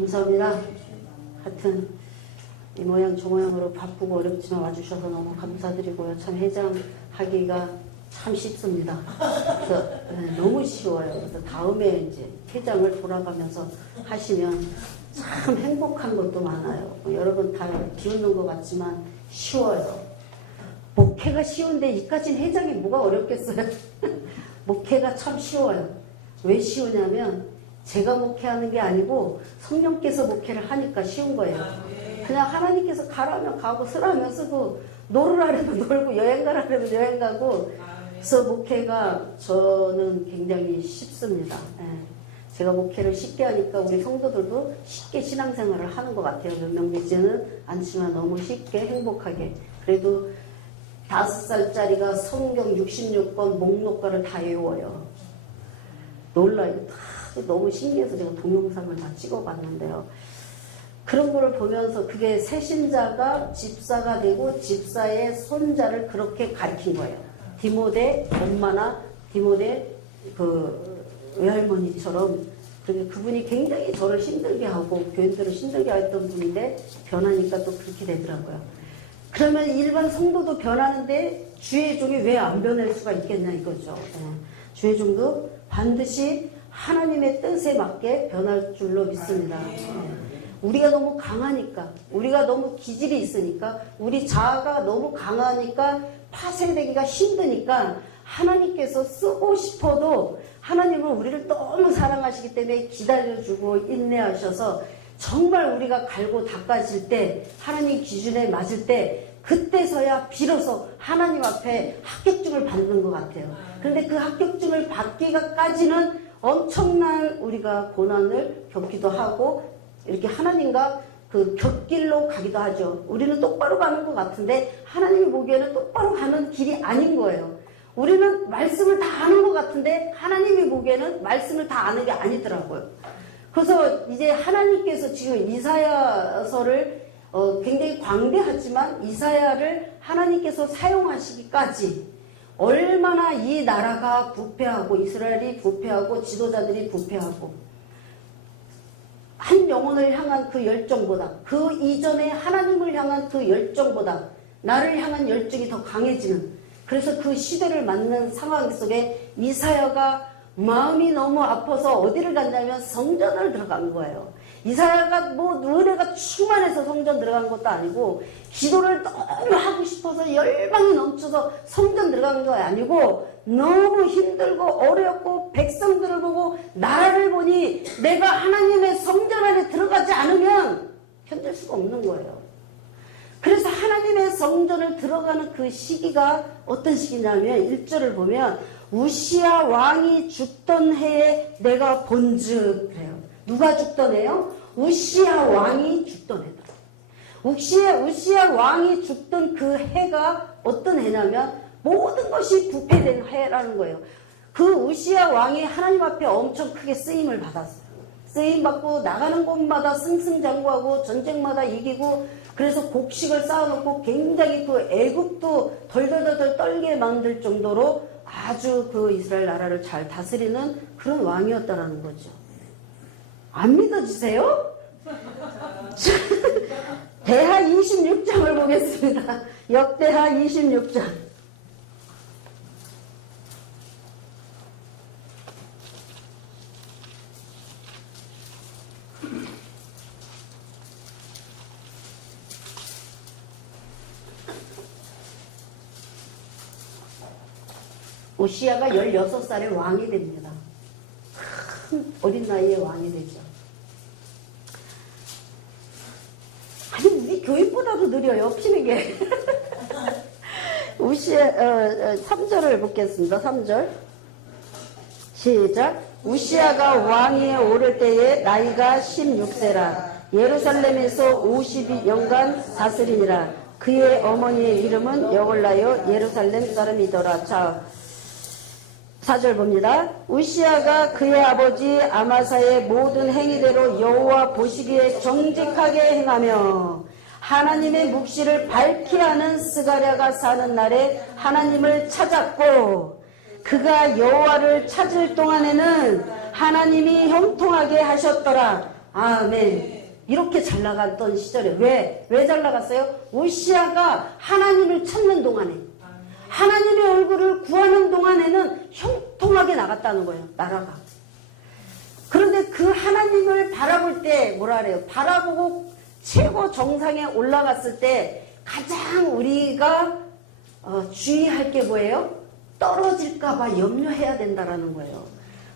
감사합니다. 하여튼 이 모양 저 모양으로 바쁘고 어렵지만 와주셔서 너무 감사드리고요. 참 회장하기가 참 쉽습니다. 그래서 너무 쉬워요. 그래서 다음에 이제 회장을 돌아가면서 하시면 참 행복한 것도 많아요. 여러분 다 비웃는 것 같지만 쉬워요. 목회가 쉬운데 이까진 회장이 뭐가 어렵겠어요? 목회가 참 쉬워요. 왜 쉬우냐면 제가 목회하는 게 아니고 성령께서 목회를 하니까 쉬운 거예요. 그냥 하나님께서 가라면 가고 쓰라면 쓰고 놀으라면 놀고 여행 가라면 여행 가고 그래서 목회가 저는 굉장히 쉽습니다. 제가 목회를 쉽게 하니까 우리 성도들도 쉽게 신앙생활을 하는 것 같아요. 몇 명 되지는 않지만 너무 쉽게 행복하게. 그래도 5살짜리가 성경 66권 목록과를 다 외워요. 놀라요. 너무 신기해서 제가 동영상을 다 찍어봤는데요. 그런 거를 보면서 그게 새신자가 집사가 되고 집사의 손자를 그렇게 가르친 거예요. 디모데 엄마나 디모데 그 외할머니처럼. 그분이 굉장히 저를 힘들게 하고 교인들을 힘들게 했던 분인데 변하니까 또 그렇게 되더라고요. 그러면 일반 성도도 변하는데 주의 종이 왜 안 변할 수가 있겠냐 이거죠. 주의 종도 반드시 하나님의 뜻에 맞게 변할 줄로 믿습니다. 우리가 너무 강하니까, 우리가 너무 기질이 있으니까, 우리 자아가 너무 강하니까 파쇄되기가 힘드니까 하나님께서 쓰고 싶어도 하나님은 우리를 너무 사랑하시기 때문에 기다려주고 인내하셔서 정말 우리가 갈고 닦아질 때 하나님 기준에 맞을 때 그때서야 비로소 하나님 앞에 합격증을 받는 것 같아요. 그런데 그 합격증을 받기까지는 엄청난 우리가 고난을 겪기도 하고 이렇게 하나님과 그 곁길로 가기도 하죠. 우리는 똑바로 가는 것 같은데 하나님이 보기에는 똑바로 가는 길이 아닌 거예요. 우리는 말씀을 다 아는 것 같은데 하나님이 보기에는 말씀을 다 아는 게 아니더라고요. 그래서 이제 하나님께서 지금 이사야서를 굉장히 광대하지만 이사야를 하나님께서 사용하시기까지 얼마나 이 나라가 부패하고 이스라엘이 부패하고 지도자들이 부패하고 한 영혼을 향한 그 열정보다 그 이전에 하나님을 향한 그 열정보다 나를 향한 열정이 더 강해지는 그래서 그 시대를 맞는 상황 속에 이사야가 마음이 너무 아파서 어디를 갔냐면 성전을 들어간 거예요. 이사야가 뭐 은혜가 충만해서 성전 들어간 것도 아니고 기도를 너무 하고 싶어서 열망이 넘쳐서 성전 들어간 거 아니고 너무 힘들고 어렵고 백성들을 보고 나라를 보니 내가 하나님의 성전 안에 들어가지 않으면 견딜 수가 없는 거예요. 그래서 하나님의 성전을 들어가는 그 시기가 어떤 시기냐면 1절을 보면 우시야 왕이 죽던 해에 내가 본즉 그래요. 누가 죽던 해요? 우시야 왕이 죽던 해다. 우시야 왕이 죽던 그 해가 어떤 해냐면 모든 것이 부패된 해라는 거예요. 그 우시야 왕이 하나님 앞에 엄청 크게 쓰임을 받았어요. 쓰임받고 나가는 곳마다 승승장구하고 전쟁마다 이기고 그래서 곡식을 쌓아놓고 굉장히 그 애국도 덜덜덜 떨게 만들 정도로 아주 그 이스라엘 나라를 잘 다스리는 그런 왕이었다라는 거죠. 안 믿어지세요? 대하 26장을 보겠습니다. 역대하 26장. 우시야가 16살에 왕이 됩니다. 큰 어린 나이에 왕이 되죠. 아니 우리 교육보다도 느려요. 피는 게. 우시야 3절을 보겠습니다. 3절 시작. 우시야가 왕위에 오를 때에 나이가 16세라. 예루살렘에서 52년간 다스리니라. 그의 어머니의 이름은 여골라요 예루살렘 사람이더라. 자 4절 봅니다. 우시야가 그의 아버지 아마사의 모든 행위대로 여호와 보시기에 정직하게 행하며 하나님의 묵시를 밝히 하는 스가랴가 사는 날에 하나님을 찾았고 그가 여호와를 찾을 동안에는 하나님이 형통하게 하셨더라. 아멘. 이렇게 잘 나갔던 시절에 왜 잘 나갔어요? 우시아가 하나님을 찾는 동안에, 하나님의 얼굴을 구하는 동안에는 형통하게 나갔다는 거예요, 나라가. 그런데 그 하나님을 바라볼 때 뭐라 그래요? 바라보고 최고 정상에 올라갔을 때 가장 우리가 주의할 게 뭐예요? 떨어질까봐 염려해야 된다라는 거예요.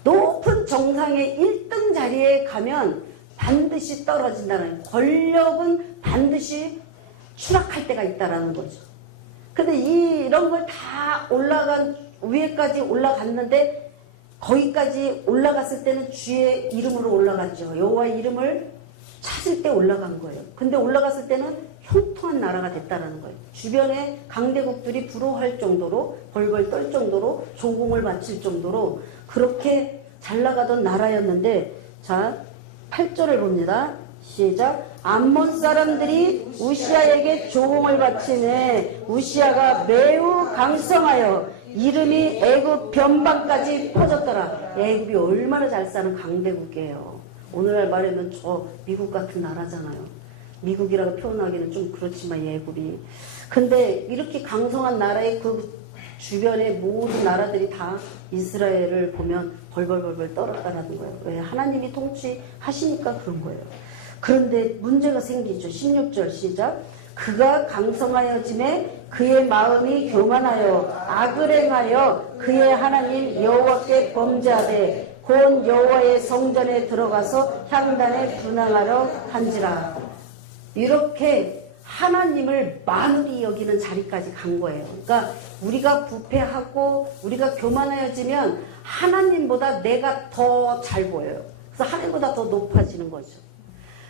높은 정상의 1등 자리에 가면 반드시 떨어진다는, 권력은 반드시 추락할 때가 있다라는 거죠. 근데 이런 걸 다 위에까지 올라갔는데, 거기까지 올라갔을 때는 주의 이름으로 올라갔죠. 여호와의 이름을 찾을 때 올라간 거예요. 근데 올라갔을 때는 형통한 나라가 됐다라는 거예요. 주변에 강대국들이 부러워할 정도로, 벌벌 떨 정도로, 조공을 바칠 정도로 그렇게 잘 나가던 나라였는데, 자 8절을 봅니다. 시작. 암몬 사람들이 우시아에게 조공을 바치네. 우시아가 매우 강성하여 이름이 애굽 변방까지 퍼졌더라. 애굽이 얼마나 잘 사는 강대국이에요. 오늘날 말하면 저 미국 같은 나라잖아요. 미국이라고 표현하기는 좀 그렇지만 애굽이. 근데 이렇게 강성한 나라의 그 주변의 모든 나라들이 다 이스라엘을 보면 벌벌벌벌 떨었다라는 거예요. 왜? 하나님이 통치하시니까 그런 거예요. 그런데 문제가 생기죠. 16절 시작. 그가 강성하여짐에 그의 마음이 교만하여 악을 행하여 그의 하나님 여호와께 범죄하되 곧 여호와의 성전에 들어가서 향단에 분향하려 한지라. 이렇게 하나님을 만으리 여기는 자리까지 간 거예요. 그러니까 우리가 부패하고 우리가 교만해지면 하나님보다 내가 더 잘 보여요. 그래서 하나님보다 더 높아지는 거죠.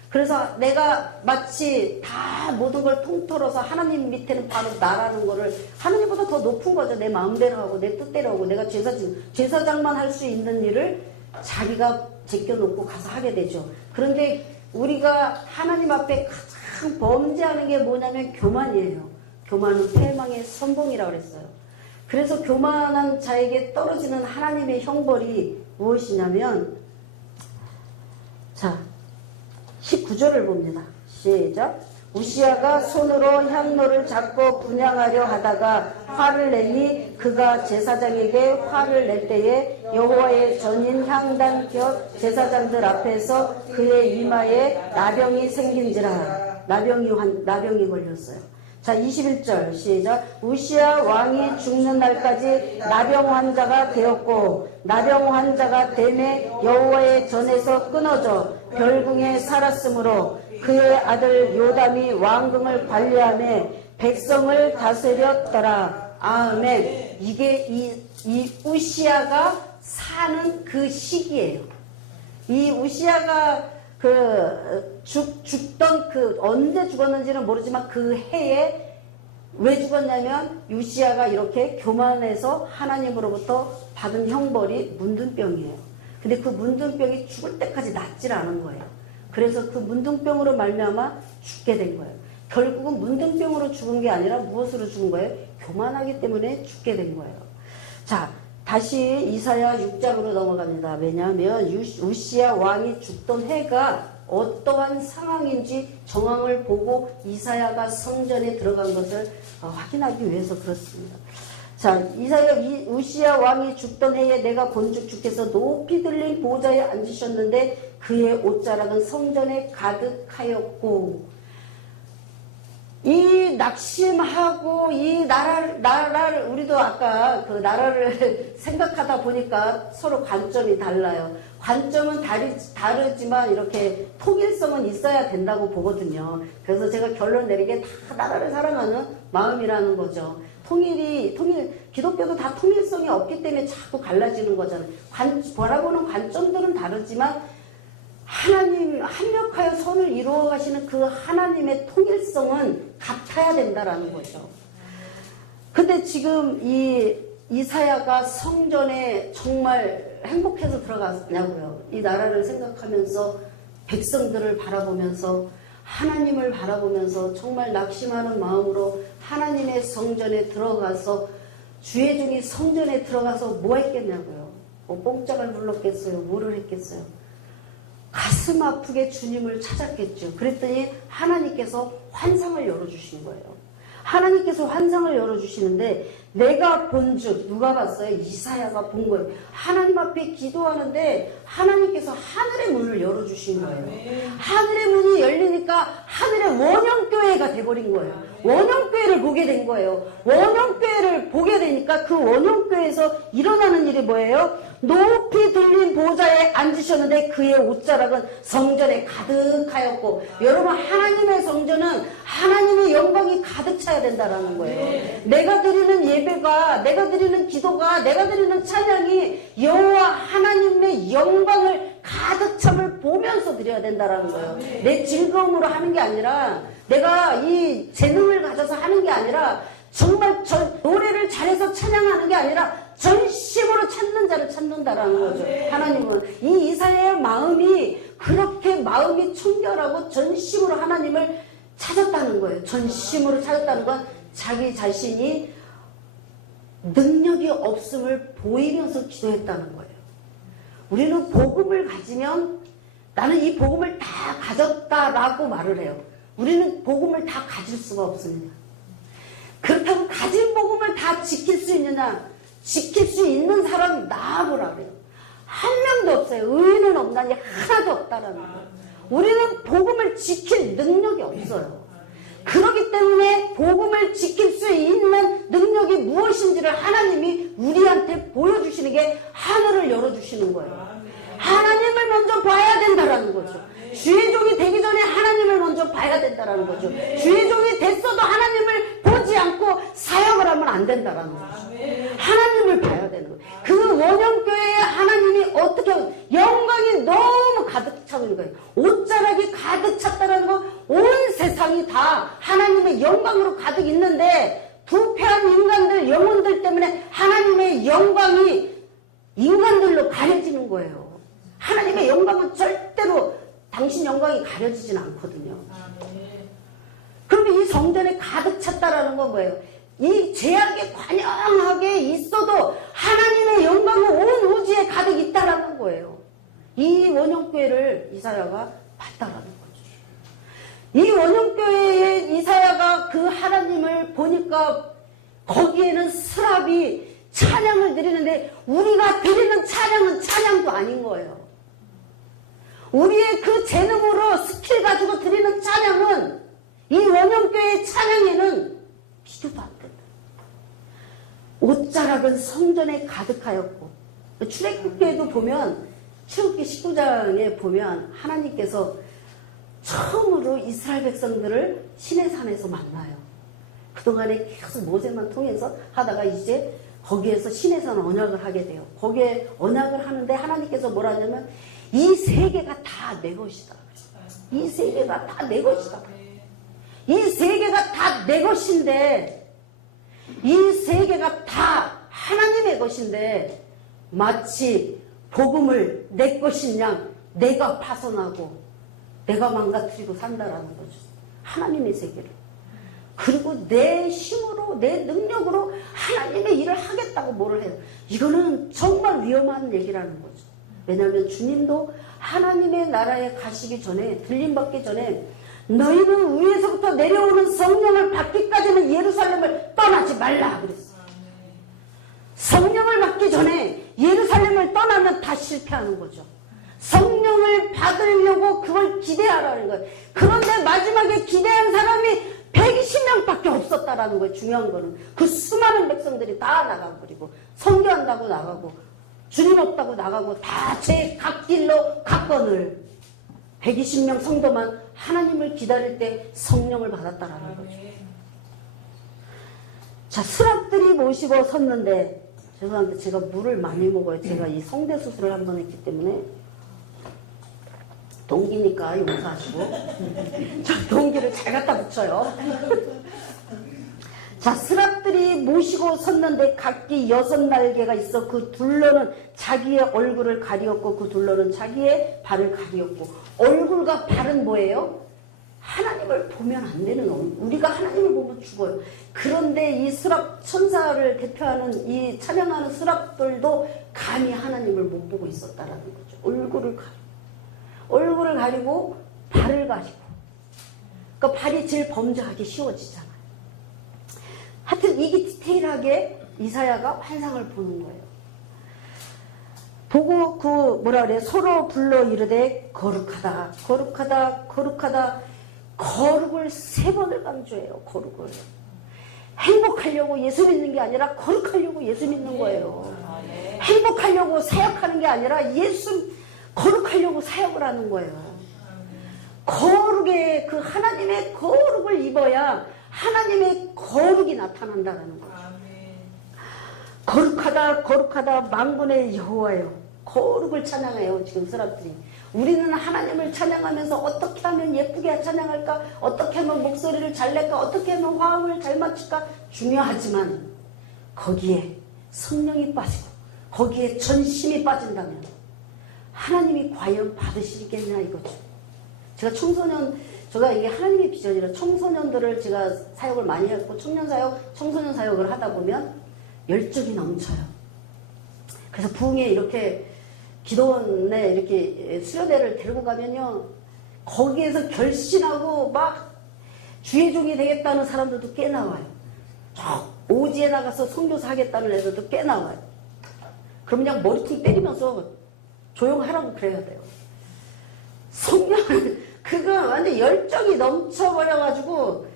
그래서 내가 마치 다 모든 걸 통틀어서 하나님 밑에는 바로 나라는 거를 하나님보다 더 높은 거죠. 내 마음대로 하고 내 뜻대로 하고 내가 제사장만 할 수 있는 일을 자기가 제껴놓고 가서 하게 되죠. 그런데 우리가 하나님 앞에 가장 범죄하는 게 뭐냐면 교만이에요. 교만은 패망의 선봉이라고 그랬어요. 그래서 교만한 자에게 떨어지는 하나님의 형벌이 무엇이냐면, 자 19절을 봅니다. 시작. 우시아가 손으로 향로를 잡고 분향하려 하다가 화를 내니 그가 제사장에게 화를 낼 때에 여호와의 전인 향단 곁 제사장들 앞에서 그의 이마에 나병이 생긴지라. 나병이 걸렸어요. 자 21절 시작. 우시아 왕이 죽는 날까지 나병 환자가 되었고 나병 환자가 됨에 여호와의 전에서 끊어져 별궁에 살았으므로 그의 아들 요담이 왕궁을 관리하며 백성을 다스렸더라. 아멘. 이게 이 우시아가 사는 그 시기예요. 이 우시아가 죽던 언제 죽었는지는 모르지만 그 해에 왜 죽었냐면 우시아가 이렇게 교만해서 하나님으로부터 받은 형벌이 문둥병이에요. 근데 그 문둥병이 죽을 때까지 낫질 않은 거예요. 그래서 그 문둥병으로 말미암아 죽게 된 거예요. 결국은 문둥병으로 죽은 게 아니라 무엇으로 죽은 거예요? 교만하기 때문에 죽게 된 거예요. 자, 다시 이사야 6장으로 넘어갑니다. 왜냐하면 우시아 왕이 죽던 해가 어떠한 상황인지 정황을 보고 이사야가 성전에 들어간 것을 확인하기 위해서 그렇습니다. 자, 우시아 왕이 죽던 해에 내가 본즉 주께서 높이 들린 보좌에 앉으셨는데 그의 옷자락은 성전에 가득하였고, 이 낙심하고 이 나라를 우리도 아까 그 나라를 생각하다 보니까 서로 관점이 달라요. 관점은 다르지만 이렇게 통일성은 있어야 된다고 보거든요. 그래서 제가 결론 내리게 다 나라를 사랑하는 마음이라는 거죠. 기독교도 다 통일성이 없기 때문에 자꾸 갈라지는 거잖아요. 바라보는 관점들은 다르지만 하나님 합력하여 선을 이루어 가시는 그 하나님의 통일성은 같아야 된다라는 거죠. 근데 지금 이 이사야가 성전에 정말 행복해서 들어갔냐고요. 이 나라를 생각하면서 백성들을 바라보면서 하나님을 바라보면서 정말 낙심하는 마음으로 하나님의 성전에 들어가서 주의 종이 성전에 들어가서 뭐 했겠냐고요. 뭐 뽕짝을 불렀겠어요. 뭐를 했겠어요. 가슴 아프게 주님을 찾았겠죠. 그랬더니 하나님께서 환상을 열어주신 거예요. 하나님께서 환상을 열어주시는데 내가 본즉 누가 봤어요? 이사야가 본 거예요. 하나님 앞에 기도하는데 하나님께서 하늘의 문을 열어주신 거예요. 하늘의 문이 열리니까 하늘의 원형교회가 돼버린 거예요. 원형교회를 보게 된 거예요. 원형교회를 보게 되니까 그 원형교회에서 일어나는 일이 뭐예요? 높이 들린 보좌에 앉으셨는데 그의 옷자락은 성전에 가득하였고, 여러분 하나님의 성전은 하나님의 영광이 가득 차야 된다라는 거예요. 내가 드리는 예배가, 내가 드리는 기도가, 내가 드리는 찬양이 여호와 하나님의 영광을 가득 참을 보면서 드려야 된다라는 거예요. 내 즐거움으로 하는 게 아니라, 내가 이 재능을 가져서 하는 게 아니라, 정말 노래를 잘해서 찬양하는 게 아니라 전심으로 찾는 자를 찾는다라는 거죠. 하나님은 이 이사야의 마음이 그렇게 마음이 청결하고 전심으로 하나님을 찾았다는 거예요. 전심으로 찾았다는 건 자기 자신이 능력이 없음을 보이면서 기도했다는 거예요. 우리는 복음을 가지면 나는 이 복음을 다 가졌다라고 말을 해요. 우리는 복음을 다 가질 수가 없습니다. 그렇다고 가진 복음을 다 지킬 수 있느냐? 지킬 수 있는 사람 나와보라 그래요. 한 명도 없어요. 의인은 없나니 하나도 없다라는 거예요. 우리는 복음을 지킬 능력이 없어요. 그렇기 때문에 복음을 지킬 수 있는 능력이 무엇인지를 하나님이 우리한테 보여주시는 게 하늘을 열어주시는 거예요. 하나님을 먼저 봐야 된다라는 거죠. 주의 종이 되기 전에 하나님을 먼저 봐야 된다라는 거죠. 주의 종이 됐어도 하나님을 보지 않고 사역을 하면 안 된다라는 거죠. 하나님을 봐야 되는 거예요. 그 원형교회에 하나님이 어떻게 영광이 너무 가득 차는 거예요. 옷자락이 가득 찼다라는 거, 온 세상이 다 하나님의 영광으로 가득 있는데 부패한 인간들, 영혼들 때문에 하나님의 영광이 인간들로 가려지는 거예요. 하나님의 영광은 절대로 당신 영광이 가려지진 않거든요. 그러면 이 성전에 가득 찼다라는 건 뭐예요? 이 죄악에 관영하게 있어도 하나님의 영광은 온 우주에 가득 있다라는 거예요. 이 원형교회를 이사야가 봤다라는 거죠. 이 원형교회의 이사야가 그 하나님을 보니까 거기에는 스랍이 찬양을 드리는데 우리가 드리는 찬양은 찬양도 아닌 거예요. 우리의 그 재능으로 스킬 가지고 드리는 찬양은 이 원형교회의 찬양에는 비교도 안 된다. 옷자락은 성전에 가득하였고, 출애굽기에도 보면 출애굽기 19장에 보면 하나님께서 처음으로 이스라엘 백성들을 시내산에서 만나요. 그동안에 계속 모세만 통해서 하다가 이제 거기에서 시내산 언약을 하게 돼요. 거기에 언약을 하는데 하나님께서 뭐라 하냐면 이 세계가 다 내 것이다. 이 세계가 다 내 것이다. 이 세계가 다 내 것인데, 이 세계가 다 하나님의 것인데 마치 복음을 내 것인 양 내가 파손하고 내가 망가뜨리고 산다라는 거죠. 하나님의 세계를. 그리고 내 힘으로, 내 능력으로 하나님의 일을 하겠다고 뭐를 해요. 이거는 정말 위험한 얘기라는 거죠. 왜냐하면 주님도 하나님의 나라에 가시기 전에, 들림받기 전에 너희는 위에서부터 내려오는 성령을 받기까지는 예루살렘을 떠나지 말라 그랬어요. 성령을 받기 전에 예루살렘을 떠나면 다 실패하는 거죠. 성령을 받으려고 그걸 기대하라는 거예요. 그런데 마지막에 기대한 사람이 120명밖에 없었다라는 거예요. 중요한 거는 그 수많은 백성들이 다 나가고, 그리고 선교한다고 나가고 주님 없다고 나가고 다 제 각 길로 갔거늘 120명 성도만 하나님을 기다릴 때 성령을 받았다라는 거죠. 자, 스랍들이 모시고 섰는데, 죄송한데 제가 물을 많이 먹어요. 제가 이 성대 수술을 한 번 했기 때문에. 동기니까 용서하시고. 저 동기를 잘 갖다 붙여요. 자, 스랍들이 모시고 섰는데 각기 6날개가 있어 그 둘러는 자기의 얼굴을 가리었고 그 둘러는 자기의 발을 가리었고. 얼굴과 발은 뭐예요? 하나님을 보면 안 되는 얼굴. 우리가 하나님을 보면 죽어요. 그런데 이 스랍 천사를 대표하는 이 찬양하는 스랍들도 감히 하나님을 못 보고 있었다라는 거죠. 얼굴을 가리고. 얼굴을 가리고 발을 가리고. 그러니까 발이 제일 범죄하기 쉬워지잖아요. 하여튼 이게 디테일하게 이사야가 환상을 보는 거예요. 보고 그 뭐라 그래, 서로 불러 이르되 거룩하다 거룩하다 거룩하다. 거룩을 3번을 강조해요. 거룩을. 행복하려고 예수 믿는 게 아니라 거룩하려고 예수 믿는 거예요. 행복하려고 사역하는 게 아니라 거룩하려고 사역을 하는 거예요. 거룩의 그 하나님의 거룩을 입어야 하나님의 거룩이 나타난다는 거죠. 거룩하다 거룩하다 만군의 여호와여. 거룩을 찬양해요. 지금 사람들이. 우리는 하나님을 찬양하면서 어떻게 하면 예쁘게 찬양할까, 어떻게 하면 목소리를 잘 낼까, 어떻게 하면 화음을 잘 맞출까 중요하지만 거기에 성령이 빠지고 거기에 전심이 빠진다면 하나님이 과연 받으시겠냐 이거죠. 제가 이게 하나님의 비전이라 청소년들을 제가 사역을 많이 했고 청년 사역을 하다 보면 열정이 넘쳐요. 그래서 부흥에 이렇게 기도원에 이렇게 수련회를 데리고 가면요, 거기에서 결심하고 막 주의 종이 되겠다는 사람들도 꽤 나와요. 저 오지에 나가서 선교사 하겠다는 애들도 꽤 나와요. 그럼 그냥 머리통 때리면서 조용하라고 그래야 돼요. 성령을 그거 완전 열정이 넘쳐버려가지고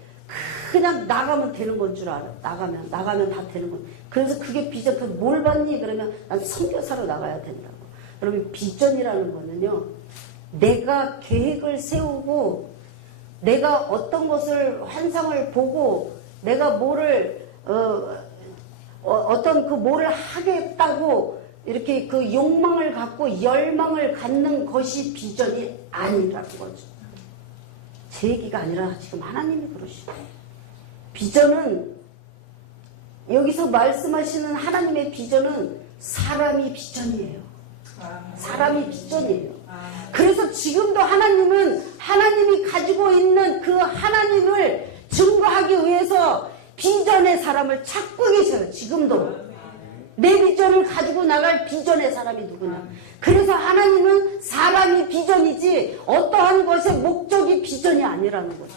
그냥 나가면 되는 건 줄 알아. 나가면 다 되는 건. 그래서 그게 비전. 뭘 받니? 그러면 난 선교사로 나가야 된다고. 그러면 비전이라는 거는요, 내가 계획을 세우고 내가 어떤 것을 환상을 보고 내가 뭐를 어떤 그 뭐를 하겠다고 이렇게 그 욕망을 갖고 열망을 갖는 것이 비전이 아니라는 거죠. 제 얘기가 아니라 지금 하나님이 그러시고, 비전은 여기서 말씀하시는 하나님의 비전은 사람이 비전이에요. 사람이 비전이에요. 그래서 지금도 하나님은 하나님이 가지고 있는 그 하나님을 증거하기 위해서 비전의 사람을 찾고 계셔요. 지금도. 내 비전을 가지고 나갈 비전의 사람이 누구냐. 그래서 하나님은 사람이 비전이지 어떠한 것의 목적이 비전이 아니라는 거죠.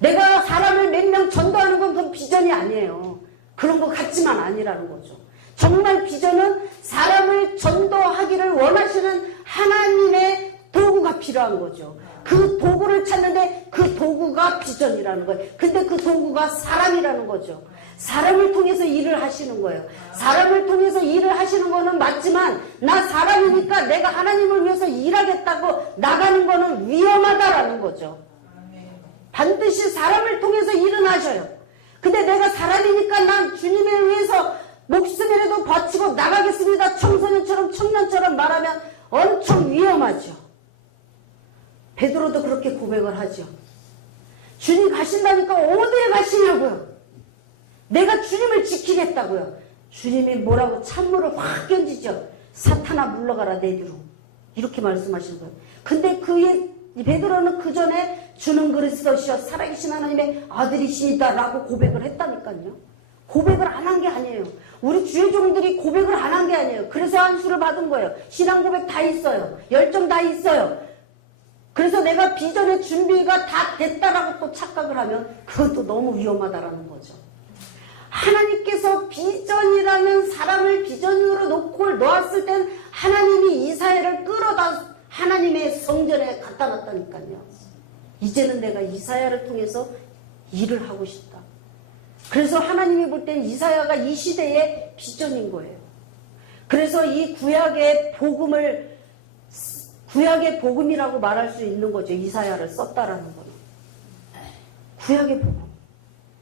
내가 사람을 몇 명 전도하는 건 그건 비전이 아니에요. 그런 것 같지만 아니라는 거죠. 정말 비전은 사람을 전도하기를 원하시는 하나님의 도구가 필요한 거죠. 그 도구를 찾는데 그 도구가 비전이라는 거예요. 근데 그 도구가 사람이라는 거죠. 사람을 통해서 일을 하시는 거예요. 사람을 통해서 일을 하시는 거는 맞지만 나 사람이니까 내가 하나님을 위해서 일하겠다고 나가는 거는 위험하다라는 거죠. 반드시 사람을 통해서 일은 하셔요. 근데 내가 사람이니까 난 주님을 위해서 목숨이라도 바치고 나가겠습니다. 청소년처럼 청년처럼 말하면 엄청 위험하죠. 베드로도 그렇게 고백을 하죠. 주님 가신다니까 어디에 가시냐고요. 내가 주님을 지키겠다고요. 주님이 뭐라고 찬물을 확 견지죠. 사탄아 물러가라 내 뒤로. 이렇게 말씀하시는 거예요. 근데 이 베드로는 그 전에 주는 그리스도시여 살아계신 하나님의 아들이시다 라고 고백을 했다니까요. 고백을 안 한 게 아니에요. 우리 주의 종들이 고백을 안 한 게 아니에요. 그래서 안수를 받은 거예요. 신앙 고백 다 있어요. 열정 다 있어요. 그래서 내가 비전의 준비가 다 됐다라고 또 착각을 하면 그것도 너무 위험하다라는 거죠. 하나님께서 비전이라는 사람을 비전으로 놓았을 땐 하나님이 이사야를 끌어다 하나님의 성전에 갖다 놨다니까요. 이제는 내가 이사야를 통해서 일을 하고 싶다. 그래서 하나님이 볼 땐 이사야가 이 시대의 비전인 거예요. 그래서 이 구약의 복음이라고 말할 수 있는 거죠. 이사야를 썼다라는 거는. 구약의 복음.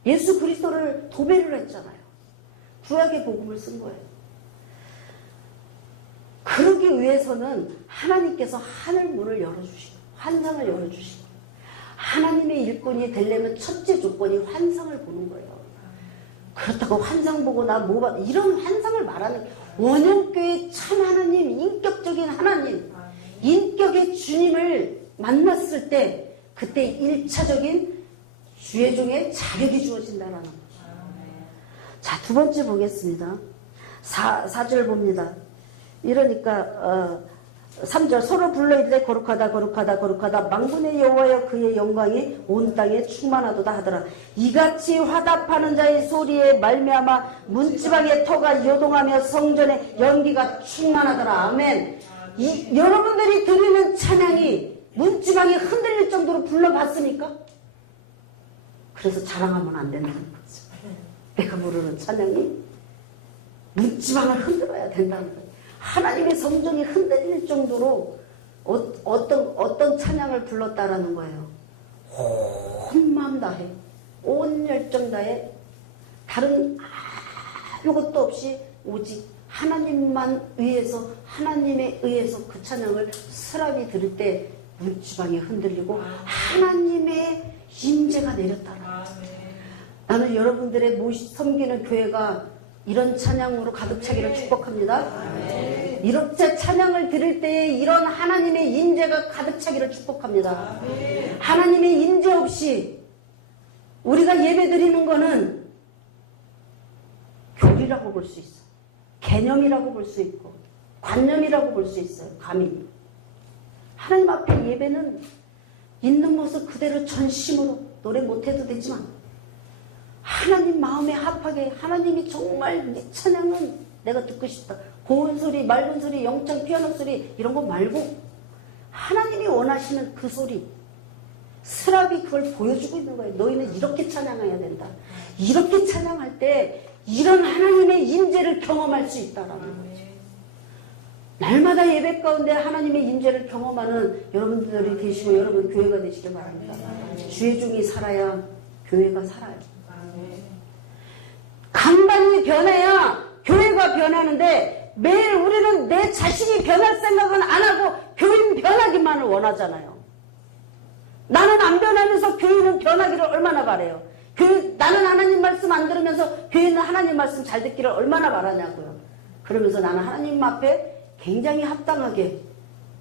예수 그리스도를 도배를 했잖아요. 구약의 복음을 쓴 거예요. 그러기 위해서는 하나님께서 하늘 문을 열어주시고 환상을 열어주시고 하나님의 일꾼이 되려면 첫째 조건이 환상을 보는 거예요. 그렇다고 환상 보고 나 뭐 봐 이런 환상을 말하는 원형교회 참 하나님, 인격적인 하나님, 인격의 주님을 만났을 때 그때 1차적인 주의 종의 자격이 주어진다는 거죠. 자, 두 번째 보겠습니다. 4절 봅니다. 이러니까 3절 서로 불러 이르되 거룩하다 거룩하다 거룩하다 만군의 여호와여 그의 영광이 온 땅에 충만하도다 하더라. 이같이 화답하는 자의 소리에 말미암아 문지방의 터가 요동하며 성전의 연기가 충만하더라. 아멘. 여러분들이 드리는 찬양이 문지방이 흔들릴 정도로 불러봤습니까? 그래서 자랑하면 안 된다는 거죠. 내가 부르는 찬양이 문지방을 흔들어야 된다는 거예요. 하나님의 성전이 흔들릴 정도로 어떤 찬양을 불렀다라는 거예요. 온 마음 다해, 온 열정 다해, 다른 아무것도 없이 오직 하나님만 위해서, 하나님에 의해서 그 찬양을 스랍이 들을 때 문지방이 흔들리고 하나님의 임재가 내렸다라. 나는 여러분들의 섬기는 교회가 이런 찬양으로 가득 차기를 축복합니다. 이렇게 찬양을 들을 때에 이런 하나님의 임재가 가득 차기를 축복합니다. 하나님의 임재 없이 우리가 예배 드리는 거는 교리라고 볼 수 있어. 개념이라고 볼 수 있고 관념이라고 볼 수 있어요. 감히. 하나님 앞에 예배는 있는 모습 그대로 전심으로 노래 못해도 되지만 하나님 마음에 합하게 하나님이 정말 이 찬양은 내가 듣고 싶다. 고운 소리, 맑은 소리, 영창 피아노 소리 이런 거 말고 하나님이 원하시는 그 소리 스랍이 그걸 보여주고 있는 거예요. 너희는 이렇게 찬양해야 된다. 이렇게 찬양할 때 이런 하나님의 임재를 경험할 수 있다라는 거죠. 날마다 예배 가운데 하나님의 임재를 경험하는 여러분들이 되시고 여러분 교회가 되시길 바랍니다. 주의 종이 살아야 교회가 살아요. 강단이 변해야 교회가 변하는데 매일 우리는 내 자신이 변할 생각은 안 하고 교인 변하기만을 원하잖아요. 나는 안 변하면서 교인은 변하기를 얼마나 바래요. 나는 하나님 말씀 안 들으면서 교인은 하나님 말씀 잘 듣기를 얼마나 바라냐고요. 그러면서 나는 하나님 앞에 굉장히 합당하게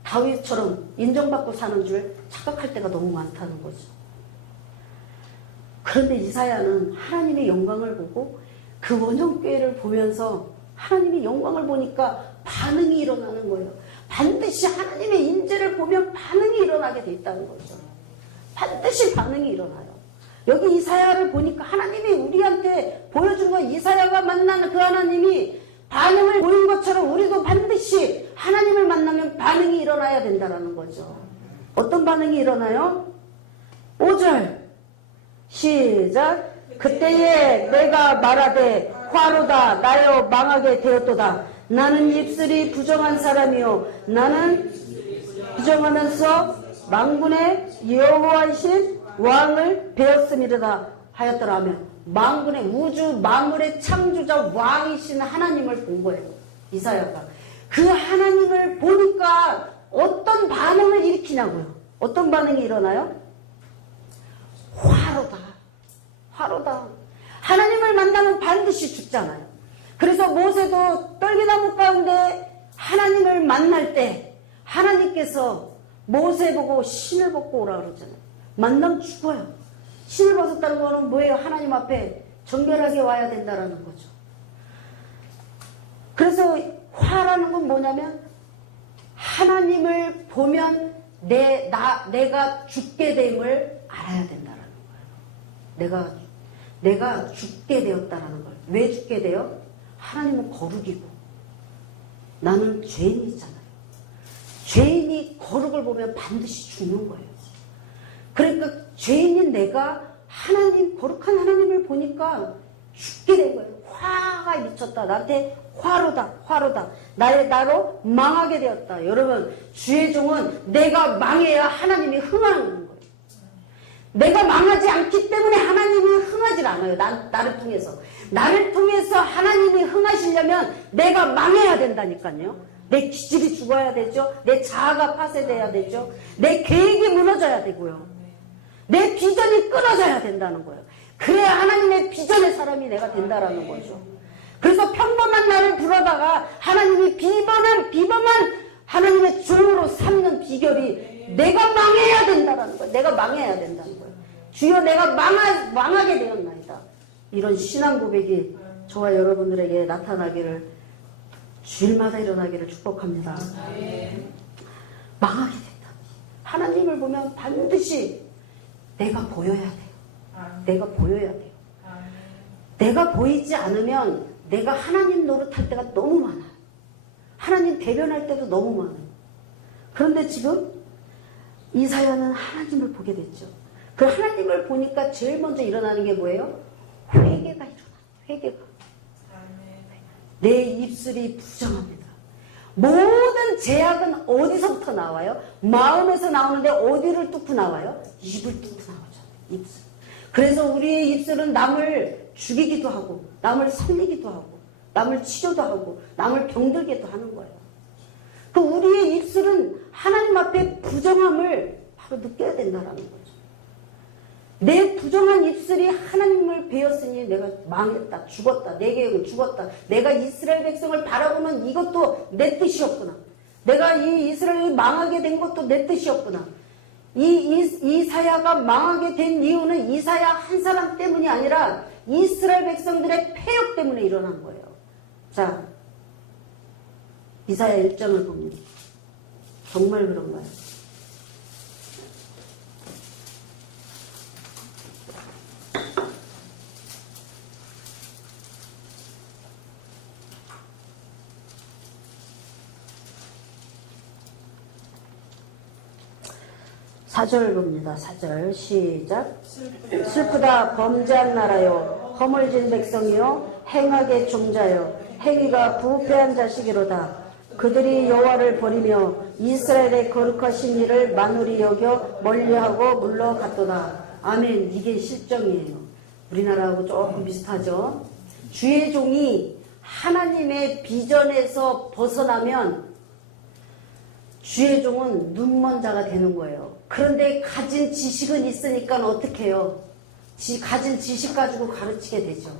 다윗처럼 인정받고 사는 줄 착각할 때가 너무 많다는 거죠. 그런데 이사야는 하나님의 영광을 보고 그 원형교회를 보면서 하나님의 영광을 보니까 반응이 일어나는 거예요. 반드시 하나님의 임재를 보면 반응이 일어나게 돼 있다는 거죠. 반드시 반응이 일어나요. 여기 이사야를 보니까 하나님이 우리한테 보여준 거 이사야가 만나는 그 하나님이 반응을 보인 것처럼 우리도 반드시 하나님을 만나면 반응이 일어나야 된다는 거죠. 어떤 반응이 일어나요? 5절 시작. 그때에 내가 말하되 화로다 나여 망하게 되었도다. 나는 입술이 부정한 사람이요 나는 부정하면서 만군의 여호와이신 왕을 배웠음이로다 하였더라 하면 만군의 우주 만물의 창조자 왕이신 하나님을 본 거예요. 이사야가 그 하나님을 보니까 어떤 반응을 일으키냐고요. 어떤 반응이 일어나요? 화로다. 하나님을 만나면 반드시 죽잖아요. 그래서 모세도 떨기나무 가운데 하나님을 만날 때 하나님께서 모세 보고 신을 벗고 오라 그러잖아요. 만나면 죽어요. 신을 벗었다는 거는 뭐예요? 하나님 앞에 정결하게 와야 된다는 거죠. 그래서 화라는 건 뭐냐면 하나님을 보면 내가 죽게 됨을 알아야 된다는 거예요. 내가 죽게 되었다는 걸. 왜 죽게 돼요? 하나님은 거룩이고 나는 죄인이잖아요. 죄인이 거룩을 보면 반드시 죽는 거예요. 그러니까 죄인인 내가 거룩한 하나님을 보니까 죽게 된 거예요. 화가 미쳤다. 나한테 화로다. 나로 망하게 되었다. 여러분, 주의 종은 내가 망해야 하나님이 흥하는 거예요. 내가 망하지 않기 때문에 하나님이 흥하지 않아요. 나를 통해서. 나를 통해서 하나님이 흥하시려면 내가 망해야 된다니까요. 내 기질이 죽어야 되죠. 내 자아가 파쇄돼야 되죠. 내 계획이 무너져야 되고요. 내 비전이 끊어져야 된다는 거예요. 그래야 하나님의 비전의 사람이 내가 된다라는 거죠. 그래서 평범한 나를 부르다가 하나님이 비범한 하나님의 종으로 삼는 비결이 내가 망해야 된다라는 거예요. 내가 망해야 된다는 거예요. 주여 내가 망하게 되었나이다. 이런 신앙 고백이 저와 여러분들에게 나타나기를 주일마다 일어나기를 축복합니다. 망하게 된다. 하나님을 보면 반드시 내가 보여야 돼요. 내가 보여야 돼요. 내가 보이지 않으면 내가 하나님 노릇할 때가 너무 많아요. 하나님 대변할 때도 너무 많아요. 그런데 지금 이사야는 하나님을 보게 됐죠. 그 하나님을 보니까 제일 먼저 일어나는 게 뭐예요? 회개가 일어나요. 회개가. 내 입술이 부정합니다. 모든 제약은 어디서부터 나와요? 마음에서 나오는데 어디를 뚫고 나와요? 입을 뚫고 나오죠. 입술. 그래서 우리의 입술은 남을 죽이기도 하고 남을 살리기도 하고 남을 치료도 하고 남을 병들게도 하는 거예요. 그 우리의 입술은 하나님 앞에 부정함을 바로 느껴야 된다는 거죠. 내 부정한 입술이 하나님을 베었으니 내가 망했다, 죽었다, 내 계획은 죽었다. 내가 이스라엘 백성을 바라보면 이것도 내 뜻이었구나. 내가 이 이스라엘이 망하게 된 것도 내 뜻이었구나. 이사야가 망하게 된 이유는 이사야 한 사람 때문이 아니라 이스라엘 백성들의 패역 때문에 일어난 거예요. 자, 이사야 1장을 봅니다. 정말 그런가요? 사절 봅니다. 4절 시작. 슬프다 범죄한 나라요 허물진 백성이요 행악의 종자요 행위가 부패한 자식이로다. 그들이 여호와를 버리며 이스라엘의 거룩하신 일을 만홀히 여겨 멀리하고 물러갔도다. 아멘. 이게 실정이에요. 우리나라하고 조금 비슷하죠. 주의 종이 하나님의 비전에서 벗어나면 주의 종은 눈먼 자가 되는 거예요. 그런데 가진 지식은 있으니까 어떻게 해요? 가진 지식 가지고 가르치게 되죠.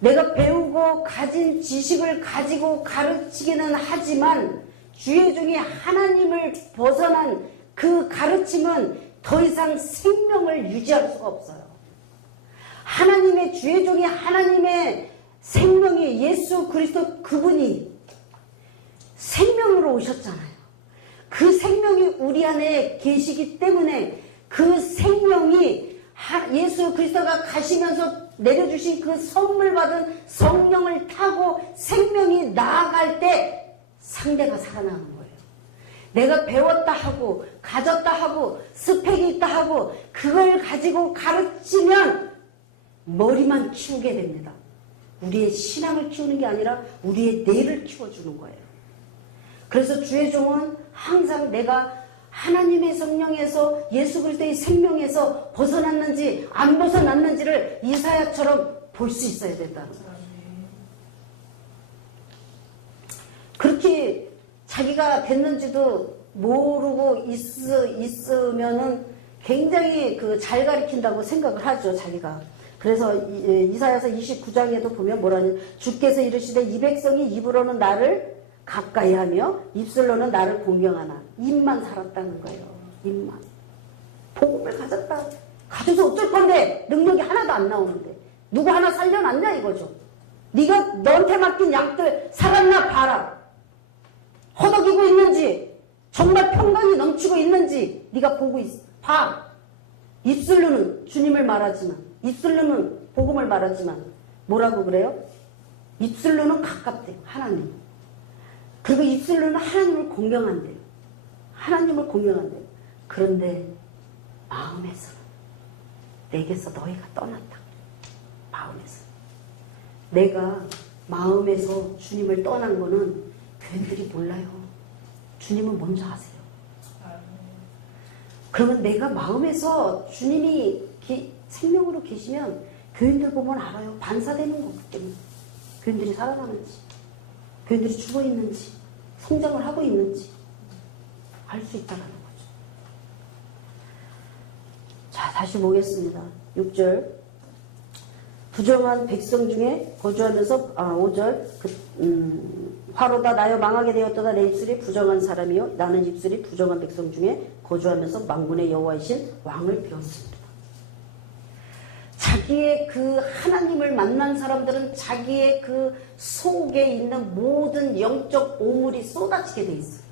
내가 배우고 가진 지식을 가지고 가르치기는 하지만 주의 종이 하나님을 벗어난 그 가르침은 더 이상 생명을 유지할 수가 없어요. 하나님의 주의 종이 하나님의 생명이 예수 그리스도 그분이 생명으로 오셨잖아요. 그 생명이 우리 안에 계시기 때문에 그 생명이 예수 그리스도가 가시면서 내려주신 그 선물 받은 성령을 타고 생명이 나아갈 때 상대가 살아나는 거예요. 내가 배웠다 하고 가졌다 하고 스펙이 있다 하고 그걸 가지고 가르치면 머리만 키우게 됩니다. 우리의 신앙을 키우는 게 아니라 우리의 뇌를 키워주는 거예요. 그래서 주의 종은 항상 내가 하나님의 성령에서 예수 그리스도의 생명에서 벗어났는지 안 벗어났는지를 이사야처럼 볼 수 있어야 된다는 거예요. 그렇게 자기가 됐는지도 모르고 있으면은 굉장히 잘 가리킨다고 생각을 하죠, 자기가. 그래서 이사야서 29장에도 보면 뭐라니, 주께서 이르시되 이 백성이 입으로는 나를 가까이 하며 입술로는 나를 공경하나. 입만 살았다는 거예요. 입만. 복음을 가졌다. 가져서 어쩔 건데 능력이 하나도 안 나오는데 누구 하나 살려놨냐 이거죠. 네가 너한테 맡긴 양들 살았나 봐라. 허덕이고 있는지 정말 평강이 넘치고 있는지 네가 보고 봐. 입술로는 주님을 말하지만 입술로는 복음을 말하지만 뭐라고 그래요? 입술로는 가깝대요. 하나님. 그리고 입술로는 하나님을 공경한대요. 하나님을 공경한대요. 그런데 마음에서는 내게서 너희가 떠났다. 마음에서. 내가 마음에서 주님을 떠난 거는 교인들이 몰라요. 주님은 먼저 아세요. 그러면 내가 마음에서 주님이 생명으로 계시면 교인들 보면 알아요. 반사되는 거기 때문에. 교인들이 살아나는지, 교인들이 죽어 있는지, 성장을 하고 있는지 알 수 있다는 거죠. 자, 다시 보겠습니다. 6절. 부정한 백성 중에 거주하면서 5절 화로다 나여 망하게 되었도다. 내 입술이 부정한 사람이요 나는 입술이 부정한 백성 중에 거주하면서 만군의 여호와이신 왕을 배웠습니다. 자기의 그 하나님을 만난 사람들은 자기의 그 속에 있는 모든 영적 오물이 쏟아지게 돼 있어요.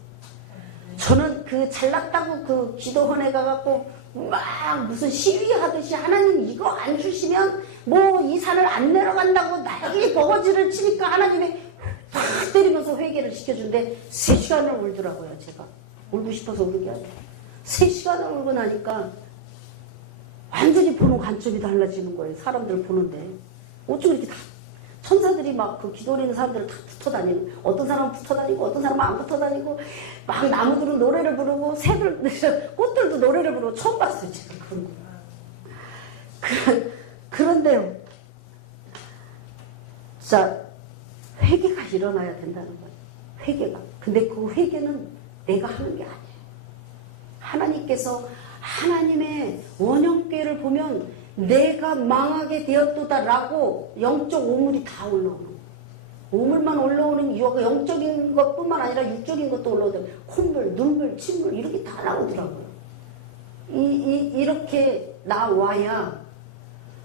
저는 그 잘났다고 그 기도원에 가갖고 막 무슨 시위하듯이 하나님 이거 안 주시면 뭐 이 산을 안 내려간다고 난리 버거지를 치니까 하나님이 팍 때리면서 회개를 시켜준데 3시간을 울더라고요. 제가 울고 싶어서 우는 게 아니라 3시간을 울고 나니까 완전히 보는 관점이 달라지는 거예요. 사람들 보는데 어쩜 이렇게 다 천사들이 막 그 기도 올리는 사람들을 다 붙어 다니는, 어떤 사람은 붙어 다니고 어떤 사람은 안 붙어 다니고 막 나무들은 노래를 부르고 새들 꽃들도 노래를 부르고 처음 봤어요. 제가 그런 거. 그런데요, 자, 회개가 일어나야 된다는 거예요. 회개가. 근데 그 회개는 내가 하는 게 아니에요. 하나님께서 하나님의 원형궤를 보면 내가 망하게 되었도다라고 영적 오물이 다 올라오는 거예요. 오물만 올라오는 이유가 영적인 것뿐만 아니라 육적인 것도 올라오더라고요. 콧물, 눈물, 침물 이렇게 다 나오더라고요. 이렇게 나와야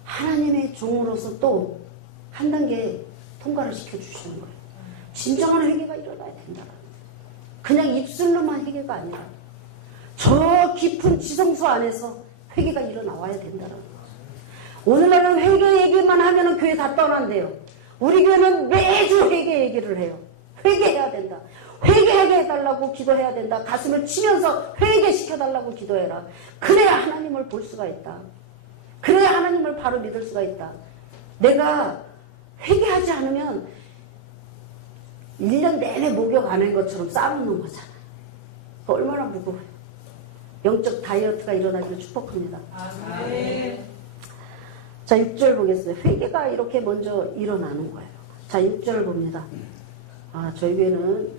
하나님의 종으로서 또 한 단계 통과를 시켜주시는 거예요. 진정한 회개가 일어나야 된다. 그냥 입술로만 회개가 아니라 저 깊은 지성소 안에서 회개가 일어나와야 된다는 거예요. 오늘날은 회개 얘기만 하면 교회 다 떠난대요. 우리 교회는 매주 회개 얘기를 해요. 회개해야 된다. 회개하게 해달라고 기도해야 된다. 가슴을 치면서 회개시켜달라고 기도해라. 그래야 하나님을 볼 수가 있다. 그래야 하나님을 바로 믿을 수가 있다. 내가 회개하지 않으면 1년 내내 목욕 안 한 것처럼 싸우는 거잖아요. 얼마나 무거워요. 영적 다이어트가 일어나기를 축복합니다. 아멘. 자, 6절 보겠습니다. 회개가 이렇게 먼저 일어나는 거예요. 자, 6절 봅니다. 아, 저희 교회는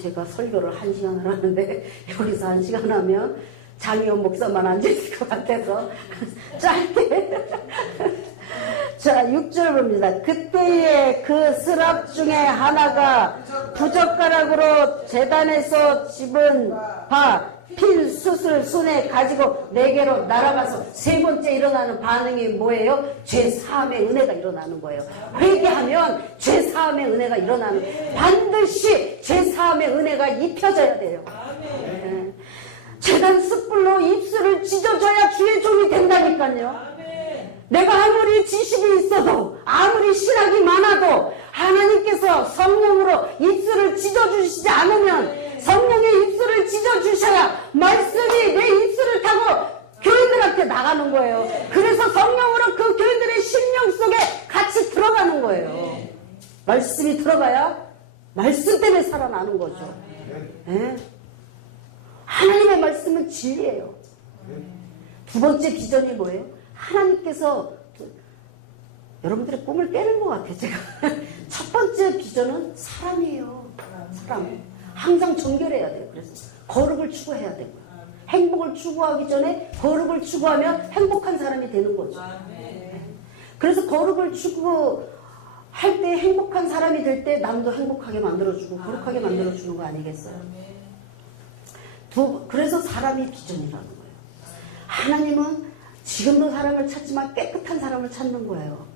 제가 설교를 1시간을 하는데 여기서 1시간 하면 장의원 목사만 앉아있을 것 같아서 짧게. 자, 6절 봅니다. 그때에 그 스랍 중에 하나가 부젓가락으로 제단에서 집은 필 숯을 손에 가지고 내게로 날아가서 세 번째 일어나는 반응이 뭐예요? 죄사함의 은혜가 일어나는 거예요. 회개하면 죄사함의 은혜가 일어나는, 반드시 죄사함의 은혜가 입혀져야 돼요. 네. 제단 숯불로 입술을 찢어줘야 주의 종이 된다니까요. 내가 아무리 지식이 있어도 아무리 신학이 많아도 하나님께서 성령으로 입술을 찢어주시지 않으면, 성령의 입술을 찢어주셔야 말씀이 내 입술을 타고 교인들한테 나가는 거예요. 그래서 성령으로 그 교인들의 심령 속에 같이 들어가는 거예요. 말씀이 들어가야 말씀 때문에 살아나는 거죠. 네? 하나님의 말씀은 진리예요. 두 번째 비전이 뭐예요? 하나님께서 여러분들의 꿈을 깨는 것 같아요. 제가 첫 번째 비전은 사람이에요. 사람. 항상 정결해야 돼요. 그래서 거룩을 추구해야 되고, 행복을 추구하기 전에 거룩을 추구하면 행복한 사람이 되는 거죠. 그래서 거룩을 추구할 때 행복한 사람이 될 때 남도 행복하게 만들어주고 거룩하게 만들어주는 거 아니겠어요? 그래서 사람이 비전이라는 거예요. 하나님은 지금도 사람을 찾지만 깨끗한 사람을 찾는 거예요.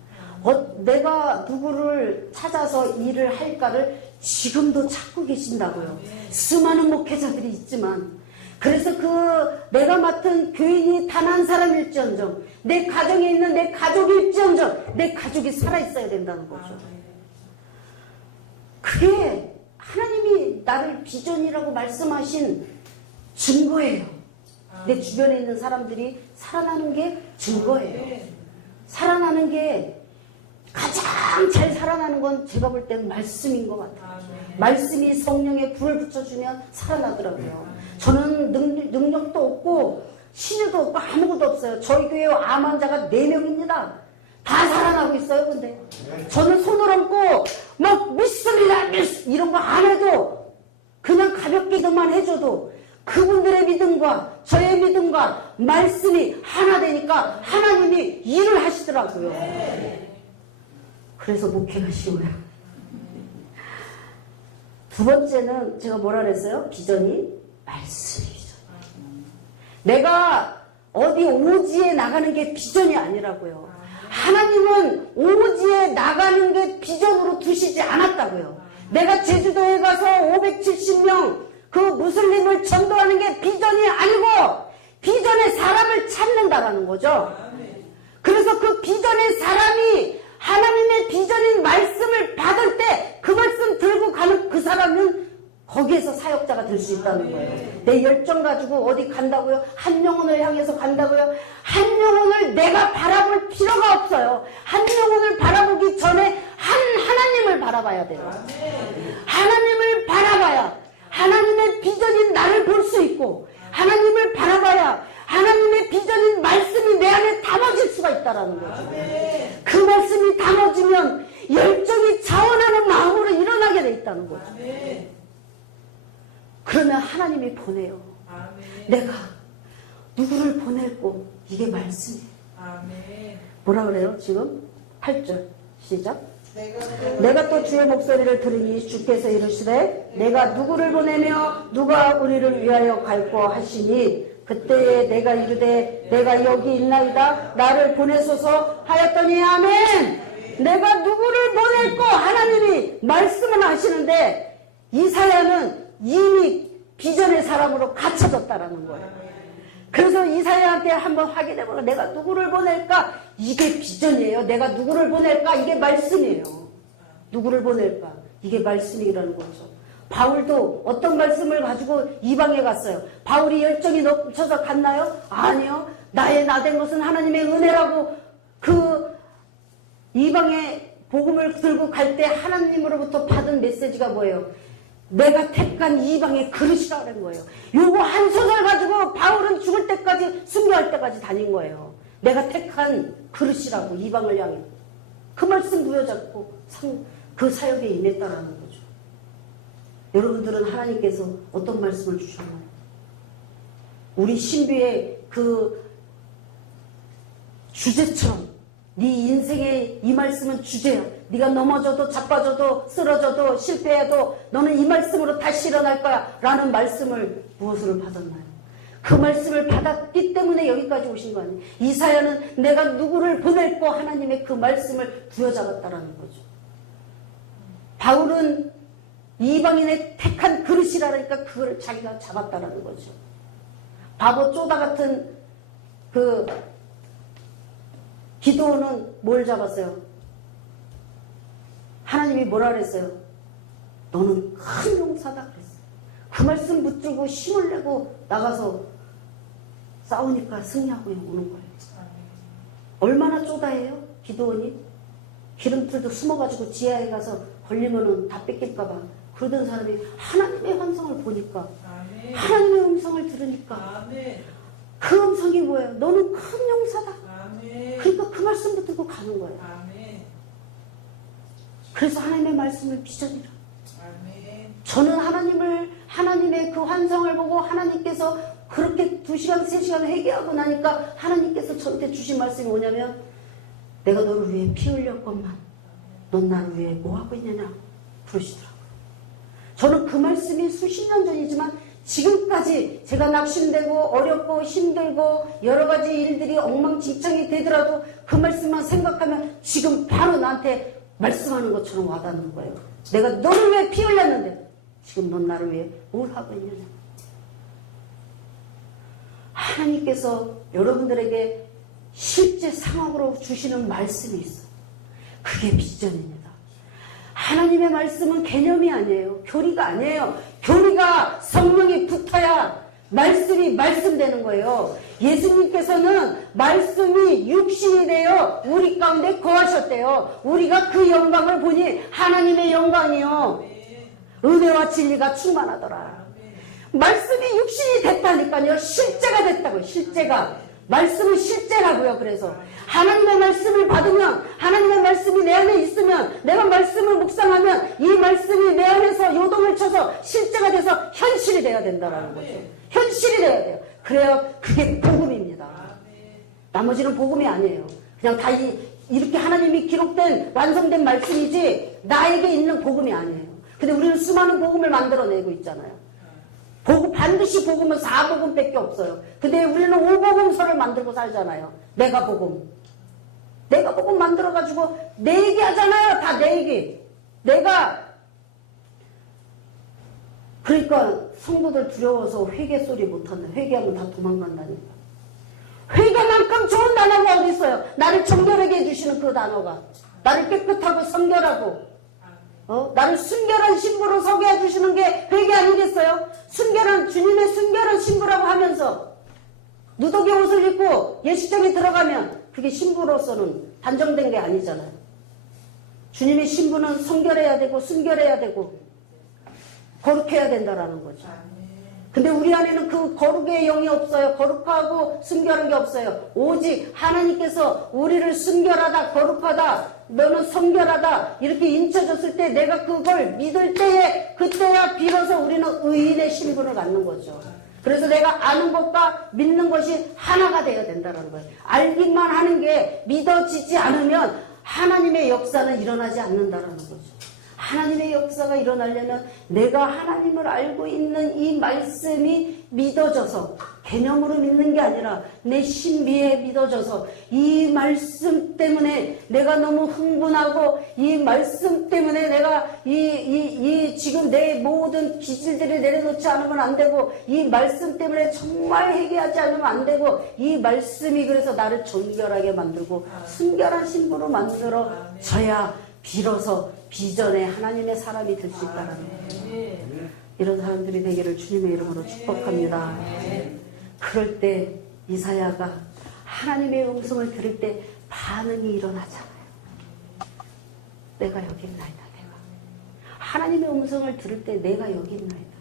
내가 누구를 찾아서 일을 할까를 지금도 찾고 계신다고요. 수많은 목회자들이 있지만, 그래서 내가 맡은 교인이 단 한 사람일지언정, 내 가정에 있는 내 가족일지언정, 내 가족이 살아있어야 된다는 거죠. 그게 하나님이 나를 비전이라고 말씀하신 증거예요. 내 주변에 있는 사람들이 살아나는 게 증거예요. 살아나는 게 가장 잘 살아나는 건 제가 볼 때는 말씀인 것 같아요. 말씀이 성령에 불을 붙여주면 살아나더라고요. 저는 능력도 없고 신유도 없고 아무것도 없어요. 저희 교회 암 환자가 4명입니다. 다 살아나고 있어요. 근데 저는 손을 얹고 막 믿습니다 이런 거 안 해도, 그냥 가볍게 기도만 해줘도 그분들의 믿음과 저의 믿음과 말씀이 하나 되니까 하나님이 일을 하시더라고요. 그래서 목회가 쉬워요. 두 번째는 제가 뭐라 그랬어요? 비전이 말씀이죠. 내가 어디 오지에 나가는 게 비전이 아니라고요. 하나님은 오지에 나가는 게 비전으로 두시지 않았다고요. 내가 제주도에 가서 570명 그 무슬림을 전도하는 게 비전이 아니고 비전의 사람을 찾는다라는 거죠. 그래서 그 비전의 사람이 하나님의 비전인 말씀을 받을 때 그 말씀 들고 가는 그 사람은 거기에서 사역자가 될 수 있다는 거예요. 내 열정 가지고 어디 간다고요? 한 영혼을 향해서 간다고요? 한 영혼을 내가 바라볼 필요가 없어요. 한 영혼을 바라보기 전에 하나님을 바라봐야 돼요. 하나님을 바라봐야 하나님의 비전인 나를 볼 수 있고, 하나님을 바라봐야 하나님의 비전인 말씀이 내 안에 담아질 수가 있다는 거죠. 그 말씀이 담아지면 열정이 자원하는 마음으로 일어나게 돼 있다는 거죠. 그러면 하나님이 보내요. 내가 누구를 보낼고, 이게 말씀이에요. 뭐라 그래요 지금? 8절 시작. 내가 또 주의 목소리를 들으니 주께서 이르시되 내가 누구를 보내며 누가 우리를 위하여 갈고 하시니 그때에 내가 이르되 내가 여기 있나이다 나를 보내소서 하였더니 아멘. 내가 누구를 보낼고 하나님이 말씀을 하시는데 이사야는 이미 비전의 사람으로 갇혀졌다라는 거예요. 그래서 이사야한테 한번 확인해보라. 내가 누구를 보낼까? 이게 비전이에요. 내가 누구를 보낼까? 이게 말씀이에요. 누구를 보낼까? 이게 말씀이라는 거죠. 바울도 어떤 말씀을 가지고 이방에 갔어요. 바울이 열정이 넘쳐서 갔나요? 아니요. 나의 나된 것은 하나님의 은혜라고 그 이방의 복음을 들고 갈 때 하나님으로부터 받은 메시지가 뭐예요? 내가 택한 이방의 그릇이라 그런 거예요. 요거 한 소절 가지고 바울은 죽을 때까지 순교할 때까지 다닌 거예요. 내가 택한 그릇이라고 이방을 향해 그 말씀 부여잡고 그 사역에 임했다라는 거죠. 여러분들은 하나님께서 어떤 말씀을 주셨나요? 우리 신비의 그 주제처럼 네 인생의 이 말씀은 주제야. 네가 넘어져도 자빠져도 쓰러져도 실패해도 너는 이 말씀으로 다시 일어날 거야 라는 말씀을 무엇으로 받았나요? 그 말씀을 받았기 때문에 여기까지 오신 거 아니에요? 이사야는 내가 누구를 보낼고 하나님의 그 말씀을 부여잡았다라는 거죠. 바울은 이방인의 택한 그릇이라니까 그걸 자기가 잡았다라는 거죠. 바보 쪼다 같은 그 기도는 뭘 잡았어요? 하나님이 뭐라 그랬어요? 너는 큰 용사다 그랬어요. 그 말씀 붙들고 힘을 내고 나가서 싸우니까 승리하고 오는 거예요. 얼마나 쪼다해요? 기도원이? 기름틀도 숨어가지고 지하에 가서 걸리면은 다 뺏길까봐 그러던 사람이 하나님의 환상을 보니까 하나님의 음성을 들으니까 그 음성이 뭐예요? 너는 큰 용사다. 그러니까 그 말씀 붙들고 가는 거예요. 그래서 하나님의 말씀을 비전이라. 저는 하나님의 그 환상을 보고 하나님께서 그렇게 2시간, 3시간 회개하고 나니까 하나님께서 저한테 주신 말씀이 뭐냐면 내가 너를 위해 피 흘렸건만 넌 나를 위해 뭐하고 있느냐 부르시더라고요. 저는 그 말씀이 수십 년 전이지만 지금까지 제가 낙심되고 어렵고 힘들고 여러 가지 일들이 엉망진창이 되더라도 그 말씀만 생각하면 지금 바로 나한테 말씀하는 것처럼 와닿는 거예요. 내가 너를 위해 피 흘렸는데 지금 넌 나를 위해 뭘 하고 있느냐. 하나님께서 여러분들에게 실제 상황으로 주시는 말씀이 있어요. 그게 비전입니다. 하나님의 말씀은 개념이 아니에요. 교리가 아니에요. 교리가 성령이 붙어야 말씀이 말씀되는 거예요. 예수님께서는 말씀이 육신이 되어 우리 가운데 거하셨대요. 우리가 그 영광을 보니 하나님의 영광이요. 은혜와 진리가 충만하더라. 말씀이 육신이 됐다니까요. 실제가 됐다고요. 실제가. 말씀은 실제라고요. 그래서 하나님의 말씀을 받으면 하나님의 말씀이 내 안에 있으면 내가 말씀을 묵상하면 이 말씀이 내 안에서 요동을 쳐서 실제가 돼서 현실이 돼야 된다는 거죠. 현실이 돼야 돼요. 그래야 그게 복음입니다. 나머지는 복음이 아니에요. 그냥 다 이렇게 하나님이 기록된 완성된 말씀이지 나에게 있는 복음이 아니에요. 근데 우리는 수많은 복음을 만들어내고 있잖아요. 반드시 복음은 4복음밖에 없어요. 근데 우리는 5복음서를 만들고 살잖아요. 내가 복음 만들어가지고 내 얘기 하잖아요. 다 내 얘기. 내가 그러니까 성도들 두려워서 회개 소리 못한다. 회개하면 다 도망간다니까. 회개만큼 좋은 단어가 어디 있어요? 나를 정결하게 해주시는 그 단어가. 나를 깨끗하고 성결하고 나를 순결한 신부로 서게 해주시는 게 회개 아니겠어요? 순결한 주님의 순결한 신부라고 하면서 누더기 옷을 입고 예식장에 들어가면 그게 신부로서는 단정된 게 아니잖아요. 주님의 신부는 성결해야 되고 순결해야 되고 거룩해야 된다라는 거죠. 근데 우리 안에는 그 거룩의 영이 없어요. 거룩하고 순결한 게 없어요. 오직 하나님께서 우리를 순결하다, 거룩하다, 너는 성결하다 이렇게 인쳐줬을 때 내가 그걸 믿을 때에 그때야 비로소 우리는 의인의 신분을 갖는 거죠. 그래서 내가 아는 것과 믿는 것이 하나가 되어야 된다는 거예요. 알기만 하는 게 믿어지지 않으면 하나님의 역사는 일어나지 않는다는 거죠. 하나님의 역사가 일어나려면 내가 하나님을 알고 있는 이 말씀이 믿어져서 개념으로 믿는 게 아니라 내 신비에 믿어져서 이 말씀 때문에 내가 너무 흥분하고 이 말씀 때문에 내가 지금 내 모든 기질들을 내려놓지 않으면 안 되고 이 말씀 때문에 정말 회개하지 않으면 안 되고 이 말씀이 그래서 나를 정결하게 만들고 순결한 신부로 만들어져야 비로소 비전의 하나님의 사람이 될 수 있다는 거예요. 이런 사람들이 되기를 주님의 이름으로 축복합니다. 그럴 때 이사야가 하나님의 음성을 들을 때 반응이 일어나잖아요. 내가 여기 있나이다. 내가 하나님의 음성을 들을 때 내가 여기 있나이다.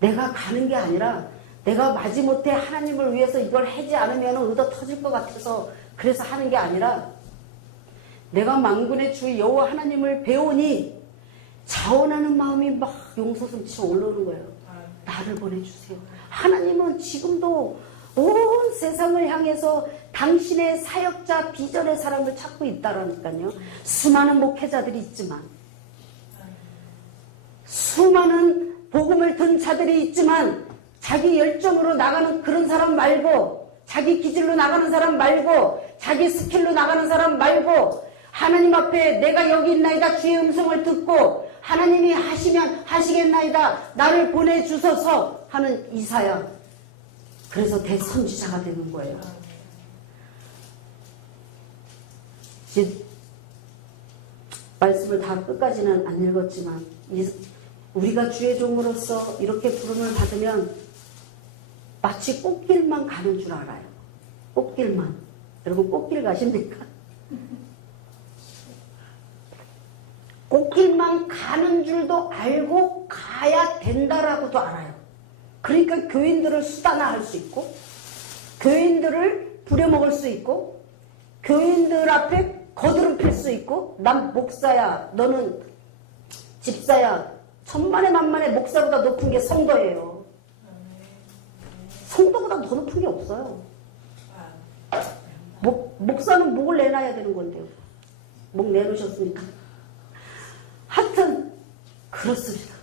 내가 가는 게 아니라 내가 마지못해 하나님을 위해서 이걸 하지 않으면 얻어 터질 것 같아서 그래서 하는 게 아니라 내가 만군의 주 여호와 하나님을 배우니 자원하는 마음이 막 용솟음치어 올라오는 거예요. 나를 보내주세요. 하나님은 지금도 온 세상을 향해서 당신의 사역자 비전의 사람을 찾고 있다라니까요. 수많은 목회자들이 있지만 수많은 복음을 든 자들이 있지만 자기 열정으로 나가는 그런 사람 말고 자기 기질로 나가는 사람 말고 자기 스킬로 나가는 사람 말고 하나님 앞에 내가 여기 있나이다 주의 음성을 듣고 하나님이 하시면 하시겠나이다 나를 보내주소서 하는 이사야. 그래서 대선지자가 되는 거예요. 이제 말씀을 다 끝까지는 안 읽었지만 우리가 주의 종으로서 이렇게 부름을 받으면 마치 꽃길만 가는 줄 알아요. 꽃길만. 여러분 꽃길 가십니까? 꽃길만 가는 줄도 알고 가야 된다라고도 알아요. 그러니까 교인들을 수단화할 수 있고 교인들을 부려먹을 수 있고 교인들 앞에 거드름 필 수 있고 난 목사야 너는 집사야 천만에 만만에 목사보다 높은 게 성도예요. 성도보다 더 높은 게 없어요. 목사는 목을 내놔야 되는 건데요. 목 내놓으셨습니까? 하여튼 그렇습니다.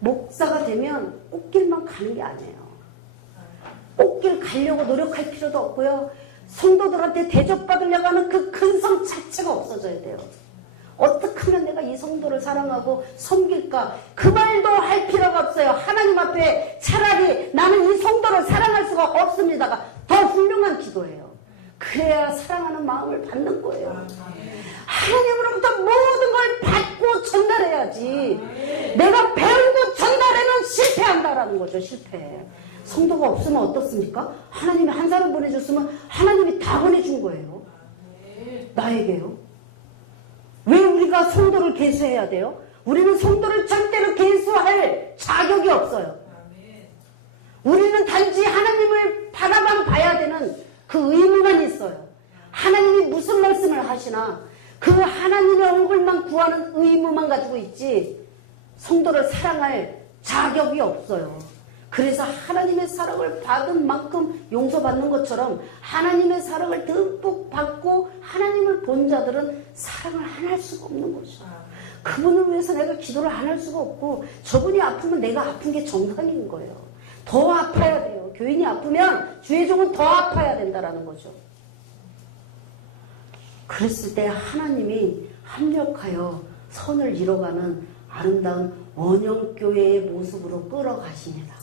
목사가 되면 꽃길만 가는 게 아니에요. 꽃길 가려고 노력할 필요도 없고요. 성도들한테 대접받으려고 하는 그 근성 자체가 없어져야 돼요. 어떻게 하면 내가 이 성도를 사랑하고 섬길까? 그 말도 할 필요가 없어요. 하나님 앞에 차라리 나는 이 성도를 사랑할 수가 없습니다가 더 훌륭한 기도예요. 그래야 사랑하는 마음을 받는 거예요. 하나님으로부터 모든 걸 받고 전달해야지. 내가 배우고 전달하면 실패한다라는 거죠. 실패. 성도가 없으면 어떻습니까? 하나님이 한 사람 보내줬으면 하나님이 다 보내준 거예요. 나에게요. 왜 우리가 성도를 계수해야 돼요? 우리는 성도를 절대로 계수할 자격이 없어요. 우리는 단지 하나님을 바라만 봐야 되는 그 의무만 있어요. 하나님이 무슨 말씀을 하시나 그 하나님의 얼굴만 구하는 의무만 가지고 있지 성도를 사랑할 자격이 없어요. 그래서 하나님의 사랑을 받은 만큼 용서받는 것처럼 하나님의 사랑을 듬뿍 받고 하나님을 본 자들은 사랑을 안 할 수가 없는 거죠. 그분을 위해서 내가 기도를 안 할 수가 없고 저분이 아프면 내가 아픈 게 정상인 거예요. 더 아파야 돼요. 교인이 아프면 주의 종은 더 아파야 된다는 거죠. 그랬을 때 하나님이 합력하여 선을 이뤄가는 아름다운 원형교회의 모습으로 끌어가십니다.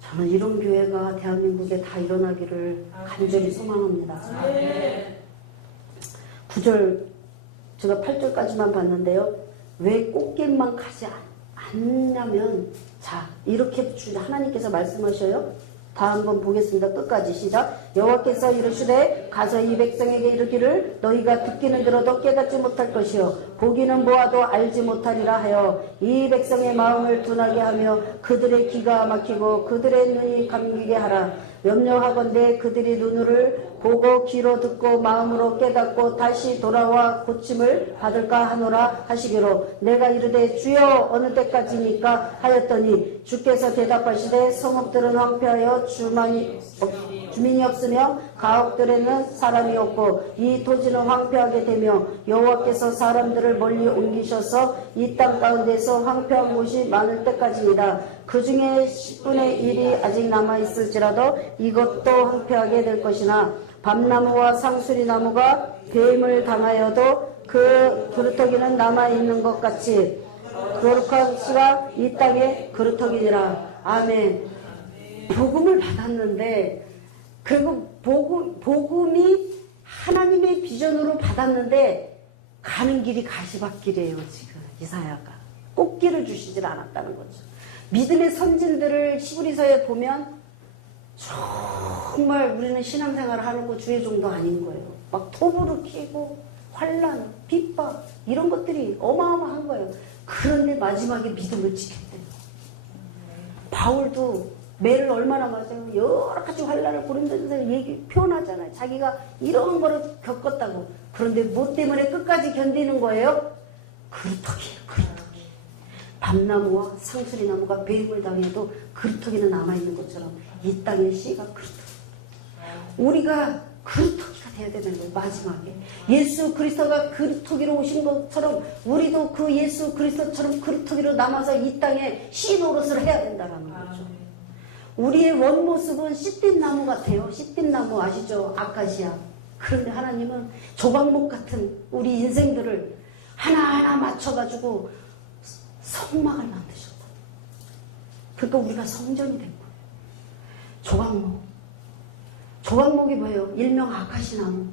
저는 이런 교회가 대한민국에 다 일어나기를 간절히 소망합니다. 9절, 제가 8절까지만 봤는데요. 왜 꽃길만 가지 않냐면, 자, 이렇게 하나님께서 말씀하셔요. 다 한번 보겠습니다. 끝까지 시작. 여호와께서 이르시되 가서 이 백성에게 이르기를 너희가 듣기는 들어도 깨닫지 못할 것이요 보기는 보아도 알지 못하리라 하여 이 백성의 마음을 둔하게 하며 그들의 귀가 막히고 그들의 눈이 감기게 하라. 염려하건대 그들이 눈을 보고 귀로 듣고 마음으로 깨닫고 다시 돌아와 고침을 받을까 하노라 하시기로 내가 이르되 주여 어느 때까지니까 하였더니 주께서 대답하시되 성읍들은 황폐하여 주민이 없으며 가옥들에는 사람이 없고 이 토지는 황폐하게 되며 여호와께서 사람들을 멀리 옮기셔서 이 땅 가운데서 황폐한 곳이 많을 때까지이다. 그 중에 10분의 1이 아직 남아있을지라도 이것도 황폐하게 될 것이나 밤나무와 상수리나무가 배임을 당하여도 그 그루터기는 남아있는 것 같이 거룩한 씨가 이 땅에 그루터기니라. 아멘. 복음을 받았는데, 그리고 복음이 하나님의 비전으로 받았는데 가는 길이 가시밭길이에요. 지금 이사야가 꽃길을 주시질 않았다는 거죠. 믿음의 선진들을 히브리서에 보면 정말 우리는 신앙생활을 하는 거 주의 종도 아닌 거예요. 막 토부를 키고 환난, 핍박 이런 것들이 어마어마한 거예요. 그런데 마지막에 믿음을 지켰대요. 바울도 매를 얼마나 맞아요. 여러 가지 환난을 고린도전서에 표현하잖아요. 자기가 이런 거를 겪었다고. 그런데 뭐 때문에 끝까지 견디는 거예요? 그루터기예요. 그루터기. 밤나무와 상수리나무가 배임을 당해도 그루터기는 남아있는 것처럼 이 땅의 씨가 그루터기. 우리가 그루터기가 되어야 되는 거예요. 마지막에 예수 그리스도가 그루터기로 오신 것처럼 우리도 그 예수 그리스도처럼 그루터기로 남아서 이 땅에 씨 노릇을 해야 된다는 거죠. 우리의 원모습은 씨띤 나무 같아요. 씨띤 나무 아시죠? 아카시아. 그런데 하나님은 조각목 같은 우리 인생들을 하나하나 맞춰가지고 성막을 만드셨다. 그러니까 우리가 성전이 된 거예요. 조각목. 조각목이 뭐예요? 일명 아카시나무.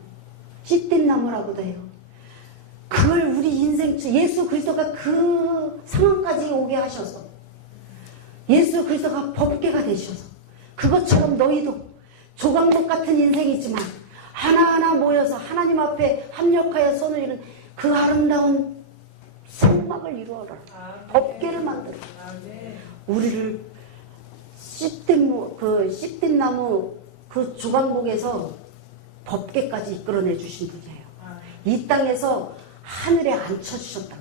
씨띤 나무라고도 해요. 그걸 우리 인생, 예수 그리스도가 그 상황까지 오게 하셔서 예수 그리스도가 법궤가 되셔서 그것처럼 너희도 조각목 같은 인생이지만 하나하나 모여서 하나님 앞에 합력하여 손을 이룬 그 아름다운 성막을 이루어라. 법궤를 만들어. 우리를 씨띤 나무 그 조각목에서 법궤까지 이끌어내 주신 분이에요. 이 땅에서 하늘에 앉혀주셨다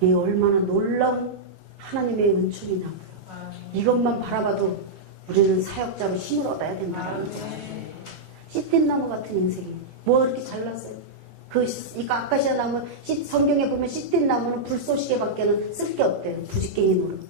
그래요. 이 얼마나 놀라운 하나님의 은총이냐고요. 이것만 바라봐도 우리는 사역자로 힘을 얻어야 된다는 거죠. 씨띤 나무 같은 인생이 뭐 이렇게 잘났어요? 이 아카시아 나무, 성경에 보면 씨띤 나무는 불쏘시개밖에는 쓸 게 없대요. 부직갱이 노릇.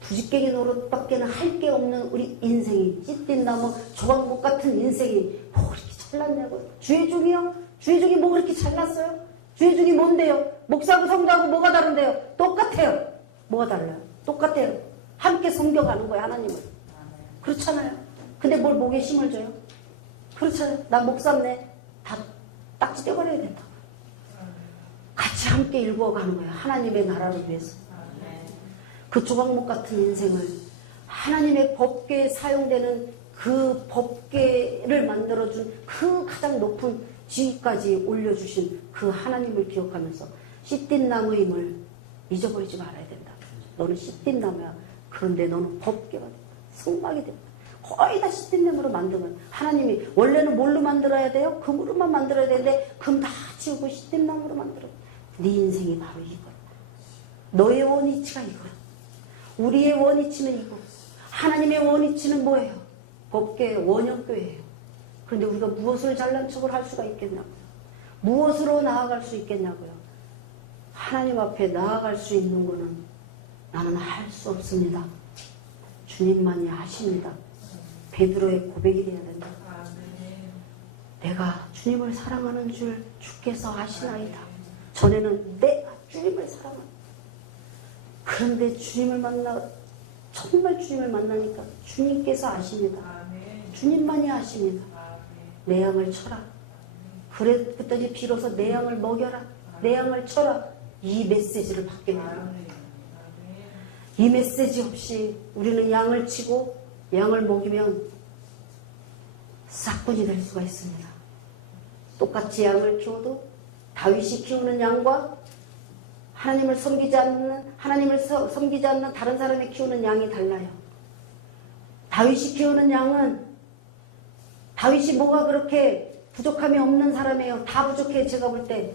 부직갱이 노릇밖에는 할 게 없는 우리 인생이, 씨띤 나무, 조각목 같은 인생이 뭐 이렇게 잘났냐고요. 주의 종이요? 주의 종이 뭐 그렇게 잘났어요? 주의 종이 뭔데요? 목사하고 성도하고 뭐가 다른데요? 똑같아요. 뭐가 달라요? 똑같아요. 함께 섬겨가는 거예요, 하나님을. 그렇잖아요. 근데 뭘 목에 힘을 줘요? 그렇잖아요. 나 목사네. 다 딱지 떼버려야 된다. 같이 함께 일구어가는 거예요. 하나님의 나라를 위해서. 그 조각목 같은 인생을 하나님의 법궤에 사용되는 그 법궤를 만들어준 그 가장 높은 지위까지 올려주신 그 하나님을 기억하면서 씨띤 나무임을 잊어버리지 말아야 된다. 너는 씨띤 나무야. 그런데 너는 법궤가 된다. 성막이 된다. 거의 다 씨띤 나무로 만들면 하나님이 원래는 뭘로 만들어야 돼요? 금으로만 만들어야 되는데 금 다 치우고 씨띤 나무로 만들어. 네 인생이 바로 이거야. 너의 원위치가 이거야. 우리의 원위치는 이거. 하나님의 원위치는 뭐예요? 법궤, 원형교회예요. 그런데 우리가 무엇을 잘난 척을 할 수가 있겠냐고요. 무엇으로 나아갈 수 있겠냐고요. 하나님 앞에 나아갈 수 있는 거는 나는 할 수 없습니다. 주님만이 하십니다. 베드로의 고백이 되어야 된다. 내가 주님을 사랑하는 줄 주께서 아시나이다. 전에는 내가 주님을 사랑합니다. 그런데 주님을 정말 주님을 만나니까 주님께서 아십니다. 주님만이 아십니다. 내 양을 쳐라. 그랬더니 비로소 내 양을 먹여라. 내 양을 쳐라. 이 메시지를 받게 됩니다. 이 메시지 없이 우리는 양을 치고 양을 먹이면 싹군이 될 수가 있습니다. 똑같이 양을 키워도 다윗이 키우는 양과 하나님을 섬기지 않는 다른 사람이 키우는 양이 달라요. 다윗이 키우는 양은 다윗이 뭐가 그렇게 부족함이 없는 사람이에요. 다 부족해. 제가 볼 때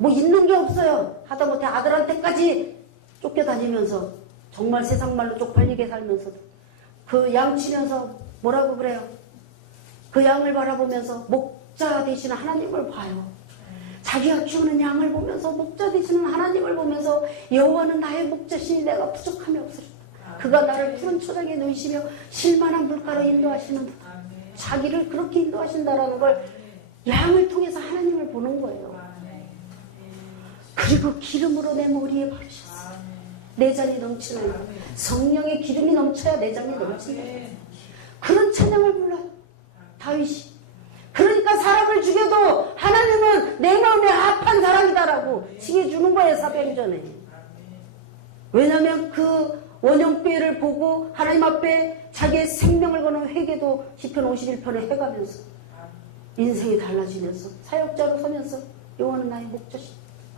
뭐 있는 게 없어요. 하다못해 아들한테까지 쫓겨다니면서 정말 세상 말로 쪽팔리게 살면서도 그 양 치면서 뭐라고 그래요? 그 양을 바라보면서 목자 되시는 하나님을 봐요. 자기가 키우는 양을 보면서 목자 되시는 하나님을 보면서 여호와는 나의 목자시니 내가 부족함이 없으리라. 그가 나를 푸른 초장에 누이시며 실만한 물가로 인도하시는 자기를 그렇게 인도하신다라는 걸 양을 통해서 하나님을 보는 거예요. 그리고 기름으로 내 머리에 바르셨어요. 내장이 넘치는 성령의 기름이 넘쳐야 내장이 넘치는 그런 찬양을 불러요. 다윗이. 그러니까 사람을 죽여도 하나님은 내 마음에 합한 사람이다라고 칭해주는 거예요. 사도행전에. 왜냐하면 그 원형뼈를 보고 하나님 앞에 자기의 생명을 거는 회개도 시편 51편에 해가면서 인생이 달라지면서 사역자로 서면서 여호와는 나의 목자시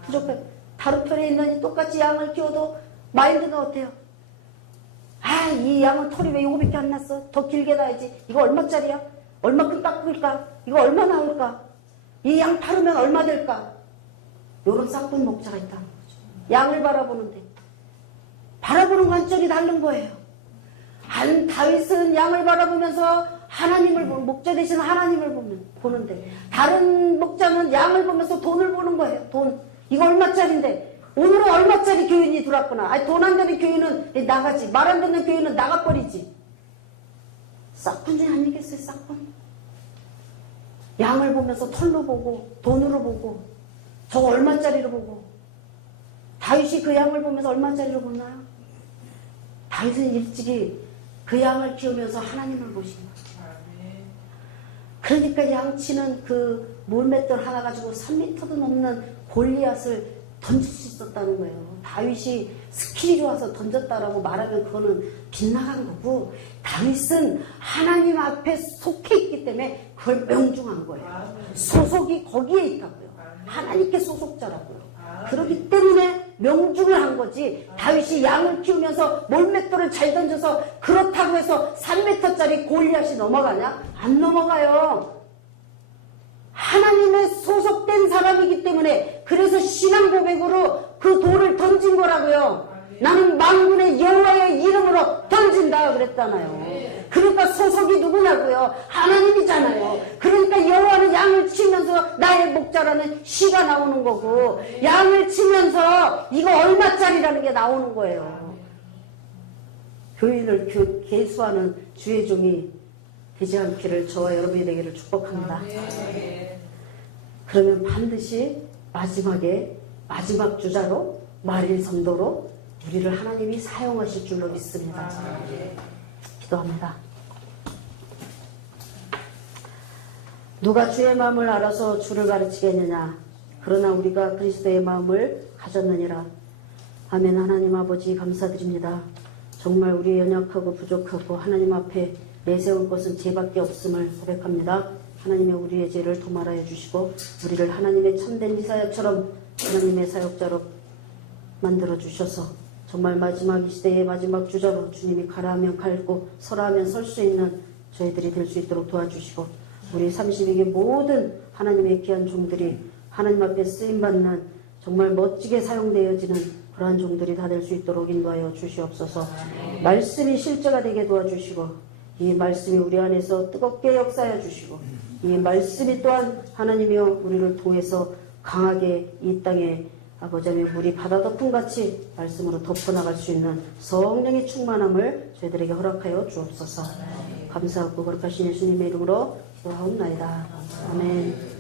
부족해. 다른 편에 있는 똑같이 양을 키워도 마인드가 어때요? 이 양은 털이 왜 이거밖에 안 났어? 더 길게 놔야지. 이거 얼마짜리야? 얼마큼 깎을까? 이거 얼마 나올까? 이 양 팔으면 얼마 될까? 요런 쌍쁜 목자가 있다는 거죠. 양을 바라보는데 바라보는 관점이 다른 거예요. 다윗은 양을 바라보면서 하나님을 보는 목자 되신 하나님을 보는데 다른 목자는 양을 보면서 돈을 보는 거예요. 돈. 이거 얼마짜리인데 오늘은 얼마짜리 교인이 들어왔구나. 돈 안 되는 교인은 나가지. 말 안 듣는 교인은 나가버리지. 싹군이 아니겠어요. 싹군. 양을 보면서 털로 보고 돈으로 보고 저거 얼마짜리로 보고 다윗이 그 양을 보면서 얼마짜리로 보나요? 다윗은 일찍이 그 양을 키우면서 하나님을 보신 거예요. 그러니까 양치는 그 몰맷돌 하나 가지고 3m도 넘는 골리앗을 던질 수 있었다는 거예요. 다윗이 스킬이 좋아서 던졌다라고 말하면 그거는 빗나간 거고 다윗은 하나님 앞에 속해 있기 때문에 그걸 명중한 거예요. 소속이 거기에 있다고요. 하나님께 소속자라고요. 그렇기 때문에 명중을 한 거지. 다윗이 양을 키우면서 몰맷돌을 잘 던져서 그렇다고 해서 3m짜리 골리앗이 넘어가냐? 안 넘어가요. 하나님의 소속된 사람이기 때문에 그래서 신앙 고백으로 그 돌을 던진 거라고요. 나는 만군의 여호와의 이름으로 던진다 그랬잖아요. 그러니까 소속이 누구냐고요? 하나님이잖아요. 그러니까 여호와는 양을 치면서 나의 목자라는 시가 나오는 거고 양을 치면서 이거 얼마짜리라는 게 나오는 거예요. 교인을 계수하는 주의 종이 되지 않기를 저와 여러분이 되기를 축복합니다. 그러면 반드시 마지막 주자로 말일 성도로 우리를 하나님이 사용하실 줄로 믿습니다. 기도합니다. 누가 주의 마음을 알아서 주를 가르치겠느냐? 그러나 우리가 그리스도의 마음을 가졌느니라. 아멘. 하나님 아버지 감사드립니다. 정말 우리 연약하고 부족하고 하나님 앞에 내세울 것은 죄밖에 없음을 고백합니다. 하나님의 우리의 죄를 도말하여 주시고 우리를 하나님의 참된 이사야처럼 하나님의 사역자로 만들어 주셔서 정말 마지막 이 시대의 마지막 주자로 주님이 가라 하면 갈고 서라 하면 설 수 있는 저희들이 될 수 있도록 도와주시고 우리 32개 모든 하나님의 귀한 종들이 하나님 앞에 쓰임받는 정말 멋지게 사용되어지는 그러한 종들이 다 될 수 있도록 인도하여 주시옵소서. 말씀이 실제가 되게 도와주시고 이 말씀이 우리 안에서 뜨겁게 역사하여 주시고 이 말씀이 또한 하나님이여 우리를 통해서 강하게 이 땅에 아버지 하나님 우리 바다 덮음같이 말씀으로 덮어나갈 수 있는 성령의 충만함을 저희들에게 허락하여 주옵소서. 감사하고 거룩하신 예수님의 이름으로 기도하옵나이다. 아멘.